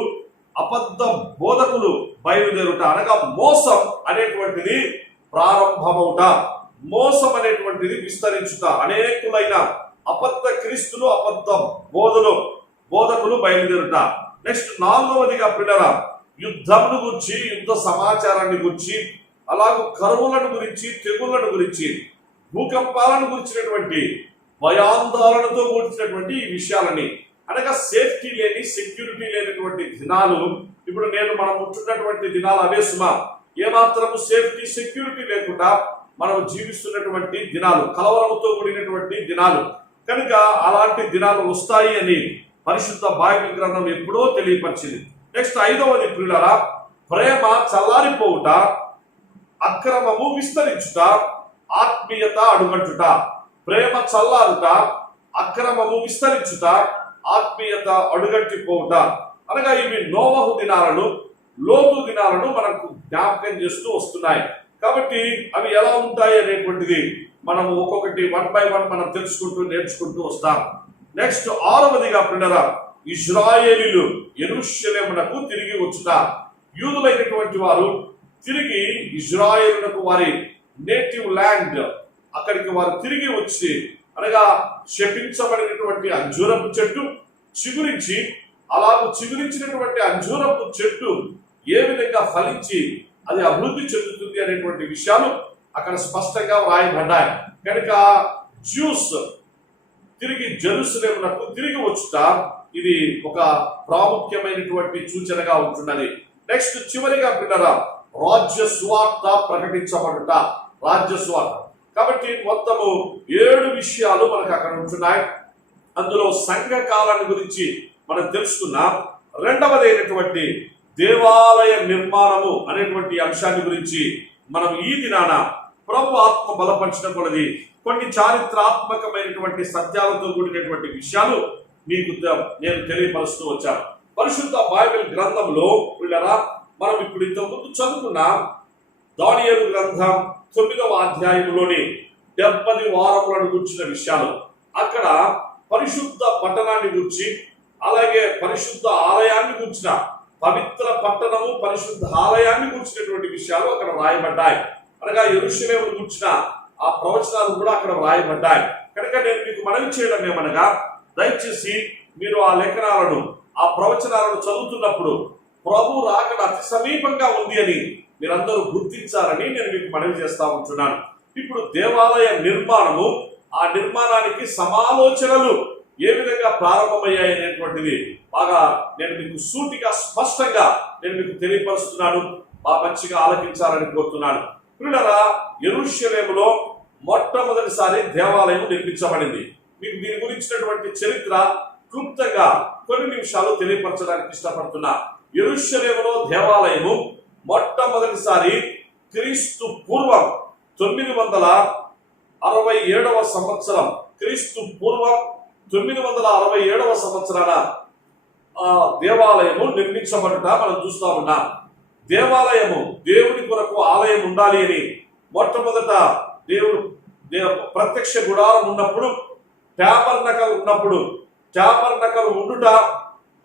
అబద్ధ బోధకులు బయలుదేరుట, అనగా మోసం అనేటువంటిది ప్రారంభమవుట, మోసం అనేటువంటిది విస్తరించుట, అనేకులైన అబద్ధ క్రీస్తులు, అబద్ధ బోధకులు బయలుదేరుట. నెక్స్ట్ 4వదిగా పిల్లరా యుద్ధమును గురించి, యుద్ధ సమాచారాన్ని గురించి, అలాగే కరువులను గురించి, తెగుళ్లను గురించి, భూకంపాలను గురించినటువంటి భయాందోళనతో కూర్చున్నటువంటి ఈ విషయాలని, అనగా సేఫ్టీ లేని, సెక్యూరిటీ లేనటువంటి దినాలు ఇప్పుడు మనం ఉంటున్నటువంటి దినాలు అవే సుమా. ఏమాత్రము సేఫ్టీ, సెక్యూరిటీ లేకుండా మనం జీవిస్తున్నటువంటి దినాలు, కలవరంతో కూడినటువంటి దినాలు. కనుక అలాంటి దినాలు వస్తాయి అని పరిశుద్ధ బైబిల్ గ్రంథం ఎప్పుడో తెలియపరిచింది. నెక్స్ట్ 5వది ప్రియులారా ప్రేమ చల్లారిపోవుట, అక్రమము విస్తరించుట, ఆత్మీయత అడుగంటుట. ప్రేమ చల్లారుట, అక్రమము విస్తరించుట, ఆత్మీయత అడుగట్టిపోవుట. అనగా ఇవి నోవహు దినాలను, లోతు దినాలను మనకు జ్ఞాపకం చేస్తూ వస్తున్నాయి. కాబట్టి అవి ఎలా ఉంటాయి అనేటువంటిది మనము ఒక్కొక్కటి 1 by 1 మనం తెలుసుకుంటూ నేర్చుకుంటూ వస్తాం. నెక్స్ట్ 6వదిగా పిల్లరా, ఇశ్రాయేలీలు యెరూషలేమునకు తిరిగి వచ్చుట. యూదులైనటువంటి వారు తిరిగి ఇశ్రాయేలునకు వారి నేటివ్ ల్యాండ్ అక్కడికి వారు తిరిగి వచ్చి, అనగా శపించబడినటువంటి అంజూరపు చెట్టు చిగురించి, అలాగూ చిగురించినటువంటి అంజూరపు చెట్టు ఏ విధంగా ఫలించి అది అభివృద్ధి చెందుతుంది అనేటువంటి విషయాలు అక్కడ స్పష్టంగా వ్రాయబడ్డాయి. కనుక జ్యూస్ తిరిగి జెరూసలేమునకు తిరిగి వచ్చుట ఇది ఒక ప్రాముఖ్యమైనటువంటి సూచనగా ఉంటున్నది. నెక్స్ట్ చివరిగా పిల్లరా, రాజ్య సువార్త ప్రకటించబడుట. రాజ్య సువార్త. కాబట్టి మొత్తము 7 విషయాలు మనకు అక్కడ ఉంటున్నాయి. అందులో సంఘ కాలాన్ని గురించి మనం తెలుసుకున్నాం. రెండవదైనటువంటి దేవాలయ నిర్మాణము అనేటువంటి అంశాన్ని గురించి మనం ఈ దినాన ప్రభు ఆత్మ బలపరిచిన కొలది కొన్ని చారిత్రాత్మకమైనటువంటి సత్యాలతో కూడినటువంటి విషయాలు మీకు నేను తెలియపరుస్తూ వచ్చాను. పరిశుద్ధ బైబిల్ గ్రంథంలో పిల్లరా, మనం ఇప్పుడు ఇంతకుముందు చదువుకున్న దానియేలు గ్రంథం 9వ అధ్యాయంలోని 70 వారములను గురించిన విషయాలు, అక్కడ పరిశుద్ధ పట్టణాన్ని గురించి, అలాగే పరిశుద్ధ ఆలయాన్ని గురించిన, పవిత్ర పట్టణము పరిశుద్ధ ఆలయాన్ని గురించినటువంటి విషయాలు అక్కడ వ్రాయబడ్డాయి. అనగా యెరూషలేమును గురించిన ఆ ప్రవచనాలు కూడా అక్కడ వ్రాయబడ్డాయి. కనుక నేను మీకు మనవి చేయడం ఏమనగా, దయచేసి మీరు ఆ లేఖనాలను, ఆ ప్రవచనాలను చదువుతున్నప్పుడు ప్రభు రాకడ అతి సమీపంగా ఉంది అని మీరందరూ గుర్తించాలని నేను మీకు మనవి చేస్తా ఉంటున్నాను. ఇప్పుడు దేవాలయ నిర్మాణము, ఆ నిర్మాణానికి సమాలోచనలు ఏ విధంగా ప్రారంభమయ్యాయి అనేటువంటిది బాగా నేను మీకు సూటిగా స్పష్టంగా నేను మీకు తెలియపరుస్తున్నాను. బాగా మంచిగా ఆలకించాలని కోరుతున్నాను. పిల్లరా, యెరూషలేములో మొట్టమొదటిసారి దేవాలయం నిర్మించబడింది. మీకు దీని గురించినటువంటి చరిత్ర క్లుప్తంగా కొన్ని నిమిషాలు తెలియపరచడానికి ఇష్టపడుతున్నా. యెరూషలేములో దేవాలయము మొట్టమొదటిసారి క్రీస్తు పూర్వం 967వ సంవత్సరం, క్రీస్తు పూర్వం 967వ సంవత్సరాన దేవాలయము నిర్మించబడుట మనం చూస్తా ఉన్నాం. దేవాలయము దేవుని కొరకు ఆలయం ఉండాలి అని మొట్టమొదట దేవుడు ప్రత్యక్ష గుడారం ఉన్నప్పుడు, ట్యాబర్నకల్ ఉన్నప్పుడు, ట్యాబర్నకల్ ఉండుట,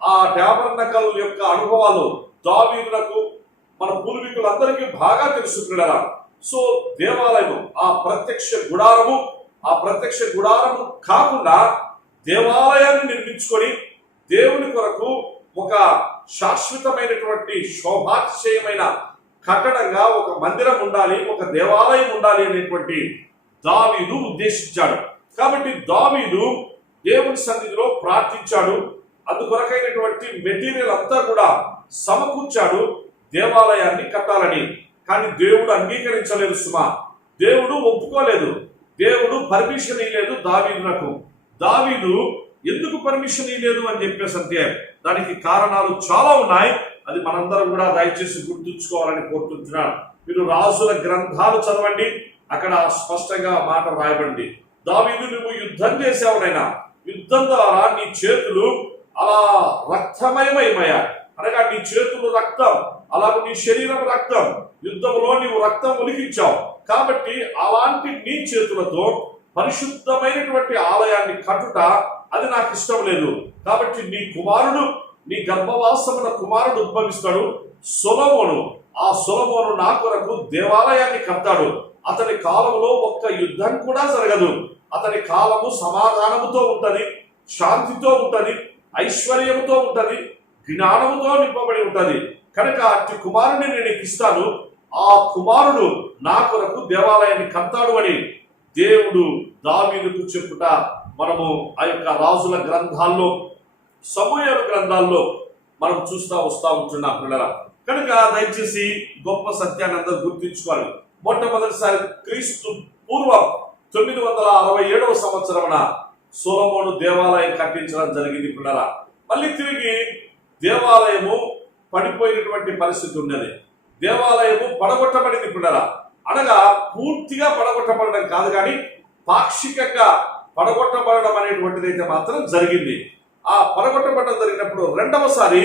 ఆ ట్యాబర్నకల్ యొక్క అనుభవాలు దావీదులకు మన పూర్వీకులందరికీ బాగా తెలుసుకున్నారా. సో దేవాలయము ఆ ప్రత్యక్ష గుడారము కాకుండా దేవాలయాన్ని నిర్మించుకొని దేవుని కొరకు ఒక శాశ్వతమైనటువంటి శోభాతిశయమైన కట్టడంగా ఒక మందిరం ఉండాలి, ఒక దేవాలయం ఉండాలి అనేటువంటి దావీదు ఉద్దేశించాడు. కాబట్టి దావీదు దేవుని సన్నిధిలో ప్రార్థించాడు. అందుకొరకైనటువంటి మెటీరియల్ అంతా కూడా సమకూర్చాడు దేవాలయాన్ని కట్టాలని. కానీ దేవుడు అంగీకరించలేదు సుమా, దేవుడు ఒప్పుకోలేదు, దేవుడు పర్మిషన్ ఇవ్వలేదు దావీదునకు. దావీదు ఎందుకు పర్మిషన్ ఇవ్వలేదు అని చెప్పేసి అంటే దానికి కారణాలు చాలా ఉన్నాయి. అది మనందరం కూడా దయచేసి గుర్తుంచుకోవాలని కోరుకుంటున్నాను. మీరు రాజుల గ్రంథాలు చదవండి, అక్కడ స్పష్టంగా మాట రాయబడింది. దావీదు, నువ్వు యుద్ధం చేసావునైనా, యుద్ధం ద్వారా నీ చేతులు అలా రక్తమయమయ్యాయి. అనగా నీ చేతులు రక్తం, అలాగే నీ శరీరం రక్తం, యుద్ధంలో నీవు రక్తం ఒలికించావు. కాబట్టి అలాంటి నీ చేతులతో పరిశుద్ధమైనటువంటి ఆలయాన్ని కట్టుట అది నాకు ఇష్టం లేదు. కాబట్టి నీ కుమారుడు, నీ గర్భవాసమున కుమారుడు ఉద్భవిస్తాడు సొలొమోను. ఆ సొలొమోను నా కొరకు దేవాలయాన్ని కడతాడు. అతని కాలంలో ఒక్క యుద్ధం కూడా జరగదు. అతని కాలము సమాధానముతో ఉంటది, శాంతితో ఉంటది, ఐశ్వర్యముతో ఉంటది, జ్ఞానముతో నింపబడి ఉంటది. కనుక అట్టి కుమారుని నేను ఇస్తాను, ఆ కుమారుడు నా కొరకు దేవాలయాన్ని కడతాడు అని దేవుడు దావీదుకు చెప్పుట మనము ఆ యొక్క రాజుల గ్రంథాల్లో, సమూయేలు గ్రంథాల్లో మనం చూస్తా వస్తా ఉంటున్నాం పిల్లల. కనుక దయచేసి గొప్ప సత్యాన్ని అందరూ గుర్తించుకోవాలి. మొట్టమొదటిసారి క్రీస్తు పూర్వం 967వ సంవత్సరమున సొలొమోను దేవాలయం కట్టించడం జరిగింది పిల్లల. మళ్ళీ తిరిగి దేవాలయము పడిపోయినటువంటి పరిస్థితి ఉన్నది. దేవాలయము పడగొట్టబడింది పిల్లల. అనగా పూర్తిగా పడగొట్టబడడం కాదు, కానీ పాక్షికంగా పడగొట్టబడడం అనేటువంటిది అయితే మాత్రం జరిగింది. ఆ పడగొట్టబడడం జరిగినప్పుడు రెండవసారి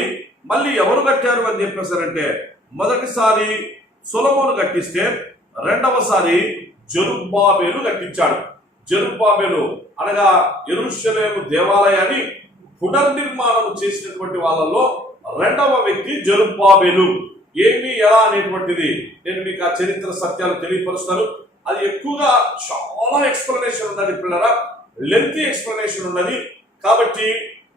మళ్ళీ ఎవరు కట్టారు అని చెప్పేసారంటే, మొదటిసారి సొలొమోను కట్టిస్తే రెండవసారి జెరుబ్బాబెలు కట్టించాడు. జెరుబ్బాబెలు అనగా యెరూషలేము దేవాలయాన్ని పునర్నిర్మాణం చేసినటువంటి వాళ్ళలో రెండవ వ్యక్తి జెరుబ్బాబెలు. ఏమి ఎలా అనేటువంటిది నేను మీకు ఆ చరిత్ర సత్యాలు తెలియపరుస్తాను. అది ఎక్కువగా చాలా ఎక్స్ప్లెనేషన్ ఉన్నది పిల్లరా, లెంతీ ఎక్స్ప్లెనేషన్ ఉన్నది. కాబట్టి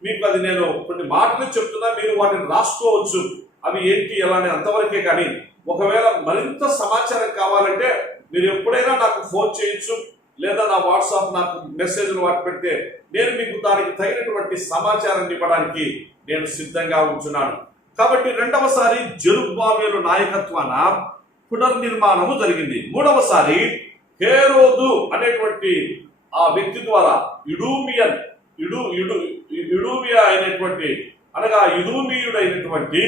మీకు అది నేను కొన్ని మాటలు చెప్తున్నా, మీరు వాటిని రాసుకోవచ్చు అవి ఏంటి ఎలా అని అంతవరకే. కానీ ఒకవేళ మరింత సమాచారం కావాలంటే మీరు ఎప్పుడైనా నాకు ఫోన్ చేయొచ్చు, లేదా నా వాట్సాప్ నాకు మెసేజ్లు వాటి పెడితే నేను మీకు దానికి తగినటువంటి సమాచారాన్ని ఇవ్వడానికి నేను సిద్ధంగా ఉంటున్నాను. కాబట్టి రెండవసారి జెరుబ్బాబెలు నాయకత్వాన పునర్నిర్మాణము జరిగింది. మూడవసారి హేరోదు అనేటువంటి ఆ వ్యక్తి ద్వారా ఇడూమియా అయినటువంటి అనగా ఇదూమీయుడైనటువంటి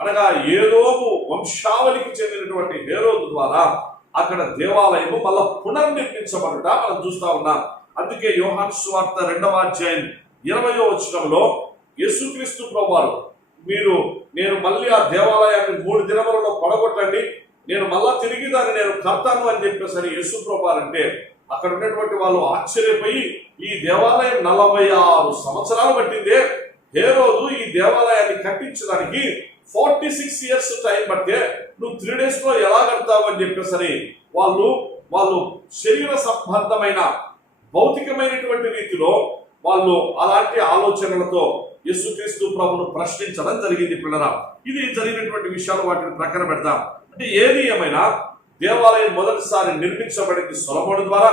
అనగా ఏదోము వంశావళికి చెందినటువంటి హేరోదు ద్వారా అక్కడ దేవాలయము మళ్ళా పునర్నిర్మించబడుట మనం చూస్తా ఉన్నాం. అందుకే యోహాను సువార్త 2వ అధ్యాయం 20వ వచనంలో యేసుక్రీస్తు ప్రభువారు నేను మళ్ళీ ఆ దేవాలయాన్ని 3 దినములలో పడగొట్టండి, నేను మళ్ళా తిరిగి దాన్ని నేను కడతాను అని చెప్పేసరి యేసు ప్రభువారు అంటే, అక్కడ ఉన్నటువంటి వాళ్ళు ఆశ్చర్యపోయి ఈ దేవాలయం 46 సంవత్సరాలు పట్టిందే, హేరోదు ఈ దేవాలయాన్ని కట్టించడానికి 46 ఇయర్స్ టైం పడితే నువ్వు 3 days లో ఎలా కడతావు అని చెప్పేసరి వాళ్ళు శరీర సంబంధమైన భౌతికమైనటువంటి రీతిలో వాళ్ళు అలాంటి ఆలోచనలతో యేసుక్రీస్తు ప్రభువును ప్రశ్నించడం జరిగింది పిల్లరా. ఇది జరిగినటువంటి విషయాలు వాటిని ప్రక్కన పెడతాం. అంటే ఏది ఏమైనా దేవాలయం మొదటిసారి నిర్మించబడింది సొలొమోను ద్వారా,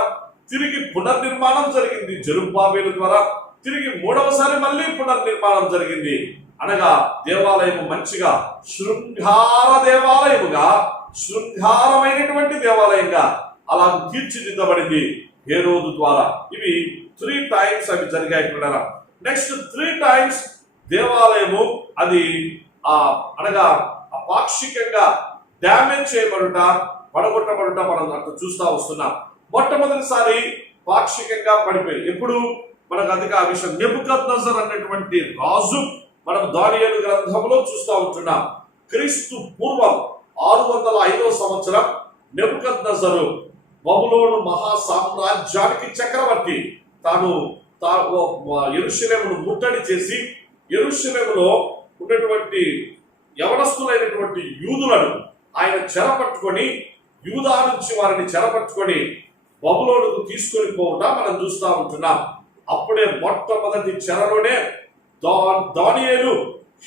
తిరిగి పునర్నిర్మాణం జరిగింది జెరుబ్బాబెలు ద్వారా, తిరిగి మూడవసారి మళ్ళీ పునర్నిర్మాణం జరిగింది. అనగా దేవాలయము మంచిగా శృంగార దేవాలయముగా, శృంగారమైనటువంటి దేవాలయంగా అలా తీర్చిదిద్దబడింది హేరోదు ద్వారా. ఇవి 3 times అవి జరిగాయి పిల్లరా. నెక్స్ట్ 3 times దేవాలయము అది అనగా పాక్షికంగా డ్యామేజ్ చేయబడుట, పడగొట్టబడుట మనం అట్లా చూస్తా వస్తున్నాం. మొట్టమొదటిసారి పాక్షికంగా పడిపోయి ఎప్పుడు మనకు అధిక ఆ విషయం నెబుకద్నెజర్ అన్నటువంటి రాజు మనం దానియేలు గ్రంథంలో చూస్తూ ఉంటున్నాం. క్రీస్తు పూర్వం 605వ సంవత్సరం నెబుకద్నెజరు బబులోను మహా సామ్రాజ్యానికి చక్రవర్తి. తాను యెరూషలేమును ముట్టడి చేసి యెరూషలేములో ఉన్నటువంటి యవనస్తులైనటువంటి యూదులను ఆయన చెరపట్టుకొని, యూదా నుంచి వారిని చెరపట్టుకొని బబులోనుకు తీసుకొని పోవుట మనం చూస్తూ ఉంటున్నాం. అప్పుడే మొట్టమొదటి చెరలోనే దానియేలు,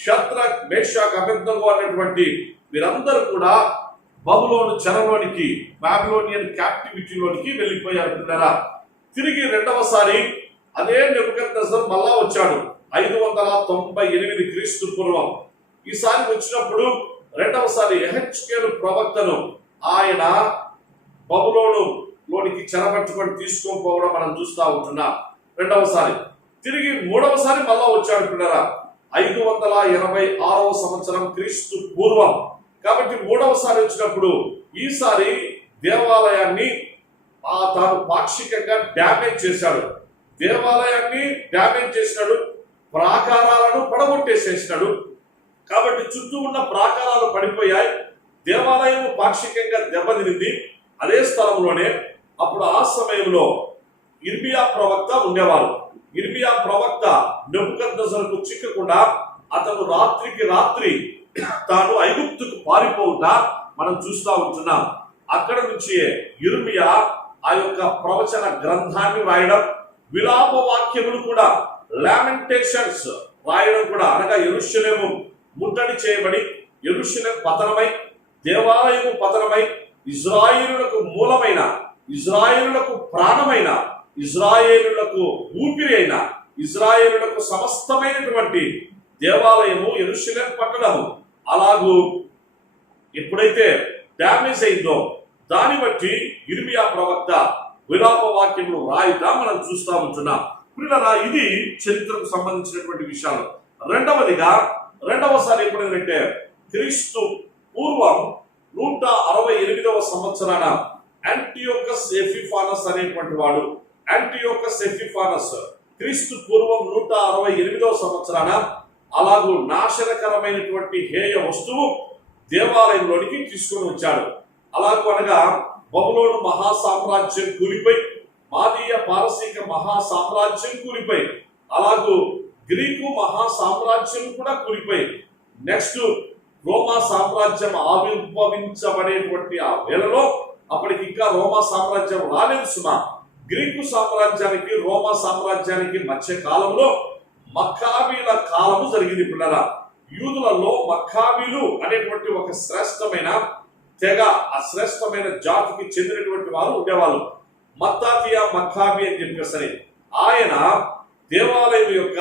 షద్రక్, మేషాక్, అబేద్నెగో అనేటువంటి వీరందరూ కూడా బబులోను చెరలోనికి, బాబిలోనియన్ క్యాప్టివిటీలోనికి వెళ్ళిపోయారు. తిరిగి రెండవసారి అదే నెబుకద్నెజర్ మళ్ళా వచ్చాడు 598 క్రీస్తు పూర్వం. ఈసారి వచ్చినప్పుడు రెండవసారి యెహెజ్కేలు ప్రవక్తను ఆయన బబులోను లోనికి చెరపట్టుకొని తీసుకొని పోవడం మనం చూస్తూ ఉంటున్నాం. రెండవసారి తిరిగి మూడవసారి మళ్ళా వచ్చాడు పిల్లరా 526వ సంవత్సరం క్రీస్తు పూర్వం. కాబట్టి మూడవసారి వచ్చినప్పుడు ఈసారి దేవాలయాన్ని తాను పాక్షికంగా డ్యామేజ్ చేశాడు. దేవాలయాన్ని డ్యామేజ్ చేసినాడు, ప్రాకారాలను పడగొట్టేసేసినాడు. కాబట్టి చుట్టూ ఉన్న ప్రాకారాలు పడిపోయాయి, దేవాలయం పాక్షికంగా దెబ్బతినింది. అదే స్థలంలోనే అప్పుడు ఆ సమయంలో ఇర్మియా ప్రవక్త ఉండేవారు. ఇర్మియా ప్రవక్త నెబుకద్నెజరుకు చిక్కకుండా అతను రాత్రికి రాత్రి తాను ఐగుప్తుకు పారిపోవుట మనం చూస్తూ ఉంటున్నాం. అక్కడ నుంచి ఇర్మియా ఆ యొక్క ప్రవచన గ్రంథాన్ని రాయడం, విలాప వాక్యములు కూడా, లామెంటేషన్స్ రాయడం కూడా, అనగా యెరూషలేము ముట్టడి చేయబడి యెరూషలేము పతనమై, దేవాలయము పతనమై, ఇజ్రాయేలులకు మూలమైన, ఇజ్రాయేలులకు ప్రాణమైన, ఇజ్రాయేలులకు ఊపిరి అయిన, ఇజ్రాయేలులకు సమస్తమైనటువంటి దేవాలయము యెరూషలేము పట్టణము అలాగూ ఎప్పుడైతే డ్యామేజ్ అయిందో దాన్ని బట్టి ఇర్మియా ప్రవక్త విలాప వాక్యములు రాయుట మనం చూస్తూ ఉంటున్నాం. పిల్లరా, ఇది చరిత్రకు సంబంధించినటువంటి విషయాలు. రెండవసారి ఎప్పుడైతే క్రీస్తు పూర్వం 168వ సంవత్సరాన యాంటియోకస్ ఎపిఫానస్ అనేటువంటి వాడు యాంటియోకస్ ఎపిఫానస్ క్రీస్తు పూర్వం 168వ సంవత్సరాన అలాగూ నాశనకరమైనటువంటి హేయ వస్తువు దేవాలయంలోనికి తీసుకొని వచ్చాడు. అలాగూ అనగా బబులోను మహాసామ్రాజ్యం కూలిపోయి, మాదీయ పారసీక మహాసామ్రాజ్యం కూలిపోయి, అలాగూ గ్రీకు మహాసామ్రాజ్యం కూడా కూలిపోయి, నెక్స్ట్ రోమా సామ్రాజ్యం ఆవిర్భవించబడేటువంటి ఆ వేళలో అప్పటికి ఇంకా రోమా సామ్రాజ్యం రాలేదు సుమా. గ్రీకు సామ్రాజ్యానికి రోమా సామ్రాజ్యానికి మధ్య కాలంలో మక్కాబీల కాలము జరిగింది. పిల్లల యూదులలో మక్కాబీలు అనేటువంటి ఒక శ్రేష్టమైన తెగ, ఆ శ్రేష్టమైన జాతికి చెందినటువంటి వారు ఉండేవాళ్ళు. మత్తాతియా మక్కాబీ అని చెప్పేసరి ఆయన దేవాలయం యొక్క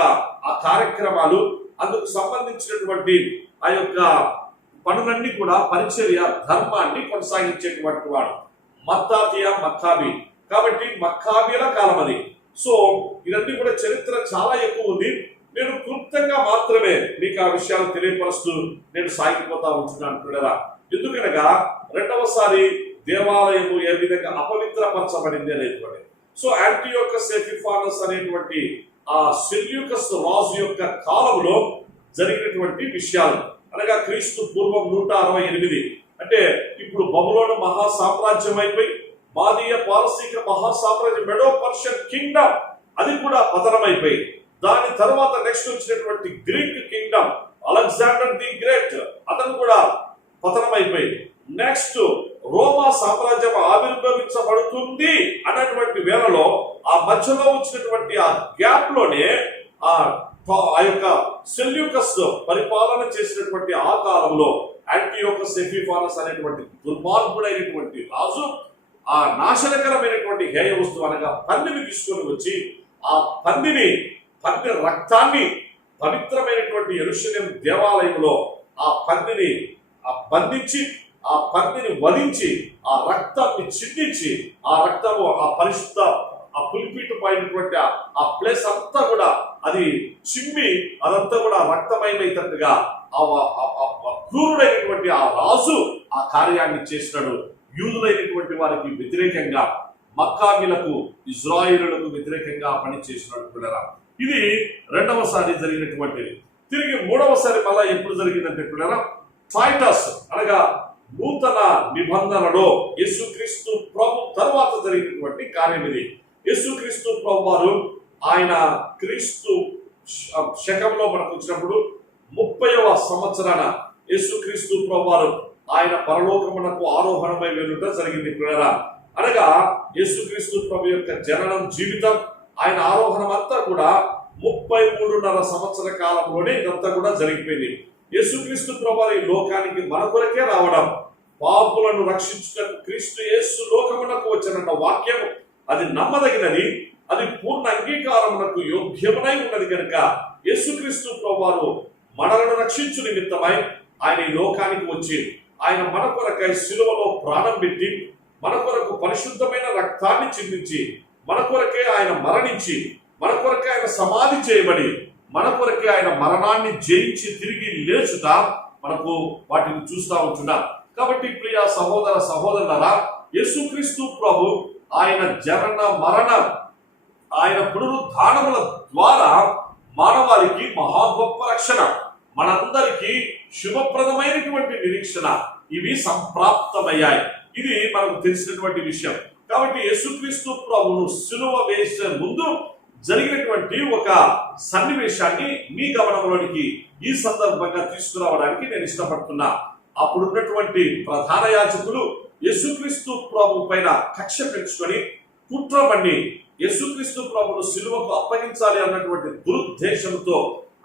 ఆ కార్యక్రమాలు, అందుకు సంబంధించినటువంటి ఆ యొక్క పనులన్నీ కూడా పరిచర్య ధర్మాన్ని కొనసాగించేటువంటి వాడు మత్తాతియా మక్కాబీ. కాబట్టి మక్కాబీల కాలం అది. సో ఇవన్నీ కూడా చరిత్ర చాలా ఎక్కువ ఉంది. నేను క్లుప్తంగా మాత్రమే మీకు ఆ విషయాలు తెలియపరుస్తూ నేను సాగిపోతా ఉంటున్నాను పిల్లరా. ఎందుకనగా రెండవసారి దేవాలయము ఏ విధంగా అపవిత్రపరచబడింది అనేటువంటి. సో యాంటియోకస్ ఎపిఫానస్ అనేటువంటి ఆ సెల్యూకస్ రాజు యొక్క కాలంలో జరిగినటువంటి విషయాలు, అనగా క్రీస్తు పూర్వం 168, అంటే ఇప్పుడు బబులోను మహాసామ్రాజ్యం అయిపోయి మాదీయ పారసీక మహాసామ్రాజ్యం మెడో పర్షియన్ కింగ్డమ్ అది కూడా పతనమైపోయి, దాని తర్వాత నెక్స్ట్ వచ్చినటువంటి Greek Kingdom Alexander the great అతను కూడా పతనమైపోయి, నెక్స్ట్ రోమా సామ్రాజ్యం ఆవిర్భవించబడుతుంది అన్నటువంటి వేళలో ఆ మధ్యలో వచ్చినటువంటి ఆ గ్యాప్ లోనే ఆ యొక్క సెల్యూకస్ పరిపాలన చేసినటువంటి ఆ కాలంలో యాంటియోకస్ ఎపిఫానస్ అనేటువంటి దుర్మార్గుడైనటువంటి రాజు ఆ నాశనకరమైనటువంటి హేయ వస్తువు అనగా పందిని తీసుకొని వచ్చి ఆ పంది రక్తాన్ని పవిత్రమైనటువంటి యెరూషలేము దేవాలయంలో ఆ పందిని బంధించి, ఆ పందిని వధించి, ఆ రక్తాన్ని చిందించి, ఆ రక్తము ఆ పరిశుద్ధ ఆ పులిపీటు పైనటువంటి ఆ ప్లేస్ అంతా కూడా అది చిమ్మి అదంతా కూడా రక్తమయమైనట్టుగా క్రూరుడైనటువంటి ఆ రాజు ఆ కార్యాన్ని చేసినాడు. యూదులైనటువంటి వారికి వ్యతిరేకంగా, మక్కాబీలకు ఇజ్రాయేలులకు వ్యతిరేకంగా పనిచేసినాడు పిల్లరా. ఇది రెండవసారి జరిగినటువంటిది. తిరిగి మూడవసారి మళ్ళా ఎప్పుడు జరిగిందంటే పిల్లరా, టైటస్ అనగా నూతన నిబంధనలో యేసుక్రీస్తు ప్రభు తర్వాత జరిగినటువంటి కార్యం ఇది. యేసుక్రీస్తు ప్రభు వారు ఆయన క్రీస్తు శకంలో మనకు వచ్చినప్పుడు 30వ సంవత్సరాన యేసుక్రీస్తు ప్రభు వారు ఆయన పరలోకమునకు ఆరోహణమై వెళ్ళుట జరిగింది పిల్లరా. అనగా యేసుక్రీస్తు ప్రభు యొక్క జననం, జీవితం, ఆయన ఆరోహణం అంతా కూడా 33.5 సంవత్సర కాలంలోనే ఇదంతా కూడా జరిగిపోయింది. యేసుక్రీస్తు ప్రభు ఈ లోకానికి మన కొరకే రావడం, పాపులను రక్షించుటకు క్రీస్తు యేసు లోకమునకు వచ్చినన్న వాక్యం అది నమ్మదగినది, అది పూర్ణ అంగీకారమునకు యోగ్యమునై ఉన్నది కనుక యేసుక్రీస్తు ప్రభువారు మనలను రక్షించు నిమిత్తమై ఆయన ఈ లోకానికి వచ్చి ఆయన మన కొరకై శిలువలో ప్రాణం పెట్టి మన కొరకు పరిశుద్ధమైన రక్తాన్ని చిందించి మన కొరకే ఆయన మరణించి మన కొరకే ఆయన సమాధి చేయబడి మన కొరకే ఆయన మరణాన్ని జయించి తిరిగి లేచుట మనకు వాటిని చూస్తూ ఉంటున్నాం. కాబట్టి ప్రియ సహోదర సహోదరులారా, యేసుక్రీస్తు ప్రభు ఆయన జనన మరణ ఆయన పునరుద్ధానముల ద్వారా మానవాళికి మహా గొప్ప రక్షణ, మనందరికీ శుభప్రదమైనటువంటి నిరీక్షణ ఇవి సంప్రాప్తమయ్యాయి. ఇది మనకు తెలిసినటువంటి విషయం. కాబట్టి యేసుక్రీస్తు ప్రభును సిలువ వేసే ముందు జరిగినటువంటి ఒక సన్నివేశాన్ని మీ గమనంలోనికి ఈ సందర్భంగా తీసుకురావడానికి నేను ఇష్టపడుతున్నా. అప్పుడున్నటువంటి ప్రధాన యాజకులు యేసుక్రీస్తు ప్రభు పైన కక్ష పెంచుకొని కుట్రబడి యేసుక్రీస్తు ప్రభును సిలువకు అప్పగించాలి అన్నటువంటి దురుద్దేశంతో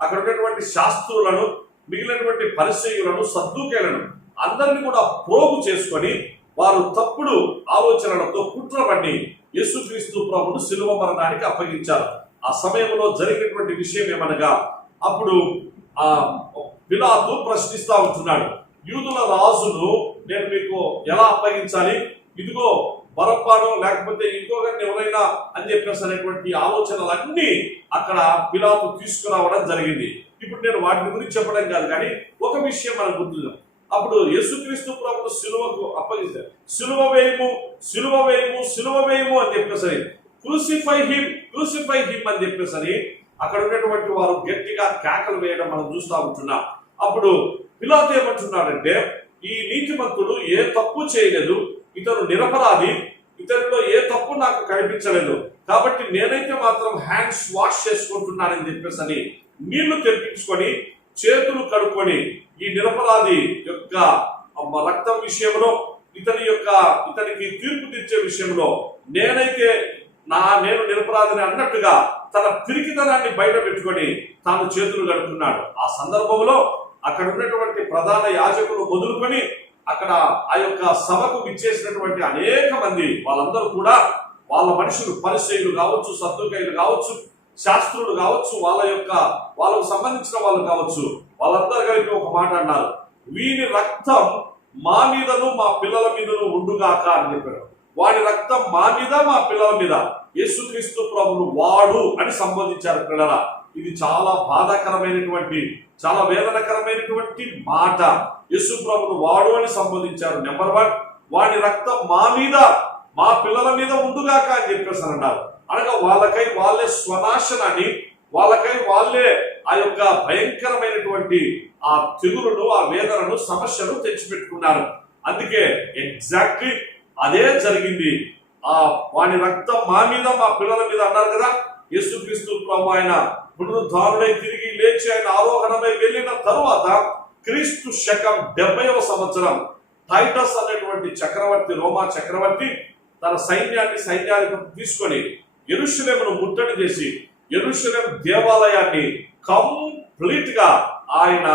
అక్కడ ఉన్నటువంటి శాస్త్రులను, మిగిలినటువంటి పరిసయ్యులను, సద్దూకేలను అందరినీ కూడా ప్రోగు చేసుకొని వారు తప్పుడు ఆలోచనలతో కుట్రబడి యేసుక్రీస్తు ప్రభును సిలువ మరణానికి అప్పగించారు. ఆ సమయంలో జరిగినటువంటి విషయం ఏమనగా, అప్పుడు పిలాతు ప్రశ్నిస్తా ఉంటున్నాడు, యూదుల రాజును నేను మీకు ఎలా అప్పగించాలి, ఇదిగో బరబ్బాను లేకపోతే ఇంకొకరిని ఎవరైనా అని చెప్పేసి అనేటువంటి ఆలోచనలన్నీ అక్కడ పిలాతు తీసుకురావడం జరిగింది. ఇప్పుడు నేను వాటి గురించి చెప్పడం కాదు, కానీ ఒక విషయం మనకు గుర్తు. అప్పుడు యేసుక్రీస్తు ప్రభును సిలువకు అప్పగిస్తారు. సిలువ వేయము, సిలువ వేయము, సిలువ వేయము అని చెప్పేసరి క్రూసిఫై హిమ్ అని చెప్పేసరి అక్కడ ఉన్నటువంటి వారు గట్టిగా కేకలు వేయడం మనం చూస్తూ ఉంటున్నాం. అప్పుడు పిలాతు ఏమంటున్నాడంటే, ఈ నీతిమంతుడు ఏ తప్పు చేయలేదు, ఇతను నిరపరాధి, ఇతనిలో ఏ తప్పు నాకు కనిపించలేదు, కాబట్టి నేనైతే మాత్రం హ్యాండ్స్ వాష్ చేసుకుంటున్నానని చెప్పేసి నీళ్లు తెప్పించుకొని చేతులు కడుక్కొని ఈ నిరపరాధి యొక్క రక్తం విషయంలో, ఇతనికి తీర్పు తెచ్చే విషయంలో నేను నిరపరాధిని అన్నట్టుగా తన పిరికితనాన్ని బయట పెట్టుకొని తాను చేతులు కడుక్కున్నాడు. ఆ సందర్భంలో అక్కడ ఉన్నటువంటి ప్రధాన యాజకులు మొదలుకొని అక్కడ ఆ యొక్క సభకు విచ్చేసినటువంటి అనేక మంది వాళ్ళందరూ కూడా వాళ్ళ మనుషులు, పరిసయ్యులు కావచ్చు, సద్దుకయ్యులు కావచ్చు, శాస్త్రులు కావచ్చు, వాళ్ళకు సంబంధించిన వాళ్ళు కావచ్చు, వాళ్ళందరూ కలిపి ఒక మాట అన్నారు, వీని రక్తం మా మీదను మా పిల్లల మీదను ఉండుగాక అని చెప్పారు. వాడి రక్తం మా మీద మా పిల్లల మీద, యేసుక్రీస్తు ప్రభువును వాడు అని సంబోధించారు. పిల్లల ఇది చాలా బాధాకరమైనటువంటి, చాలా వేదనకరమైనటువంటి మాట. యేసు ప్రభువును వాడు అని సంబోధించారు. నెంబర్ 1, వాడి రక్తం మా మీద మా పిల్లల మీద ఉండుగాక అని చెప్పేసి అన్నారు. అనగా వాళ్ళకై వాళ్ళే స్వనాశనాన్ని, వాళ్ళకై వాళ్ళే ఆ యొక్క భయంకరమైనటువంటి ఆ తెగులును, ఆ వేదనను, సమస్యను తెచ్చిపెట్టుకున్నారు. అందుకే ఎగ్జాక్ట్లీ అదే జరిగింది. వాని రక్తం మా మీద మా పిల్లల మీద అన్నారు కదా. యేసుక్రీస్తు ప్రభు ఆయన పునరుద్ధారుడై తిరిగి లేచి ఆయన ఆరోహణమై వెళ్ళిన తరువాత క్రీస్తు శకం 70వ సంవత్సరం టైటస్ అనేటువంటి చక్రవర్తి, రోమా చక్రవర్తి తన సైన్యాన్ని తీసుకొని యెరూషలేమును ముట్టడి చేసి యెరూషలేము దేవాలయాన్ని కంప్లీట్ గా ఆయన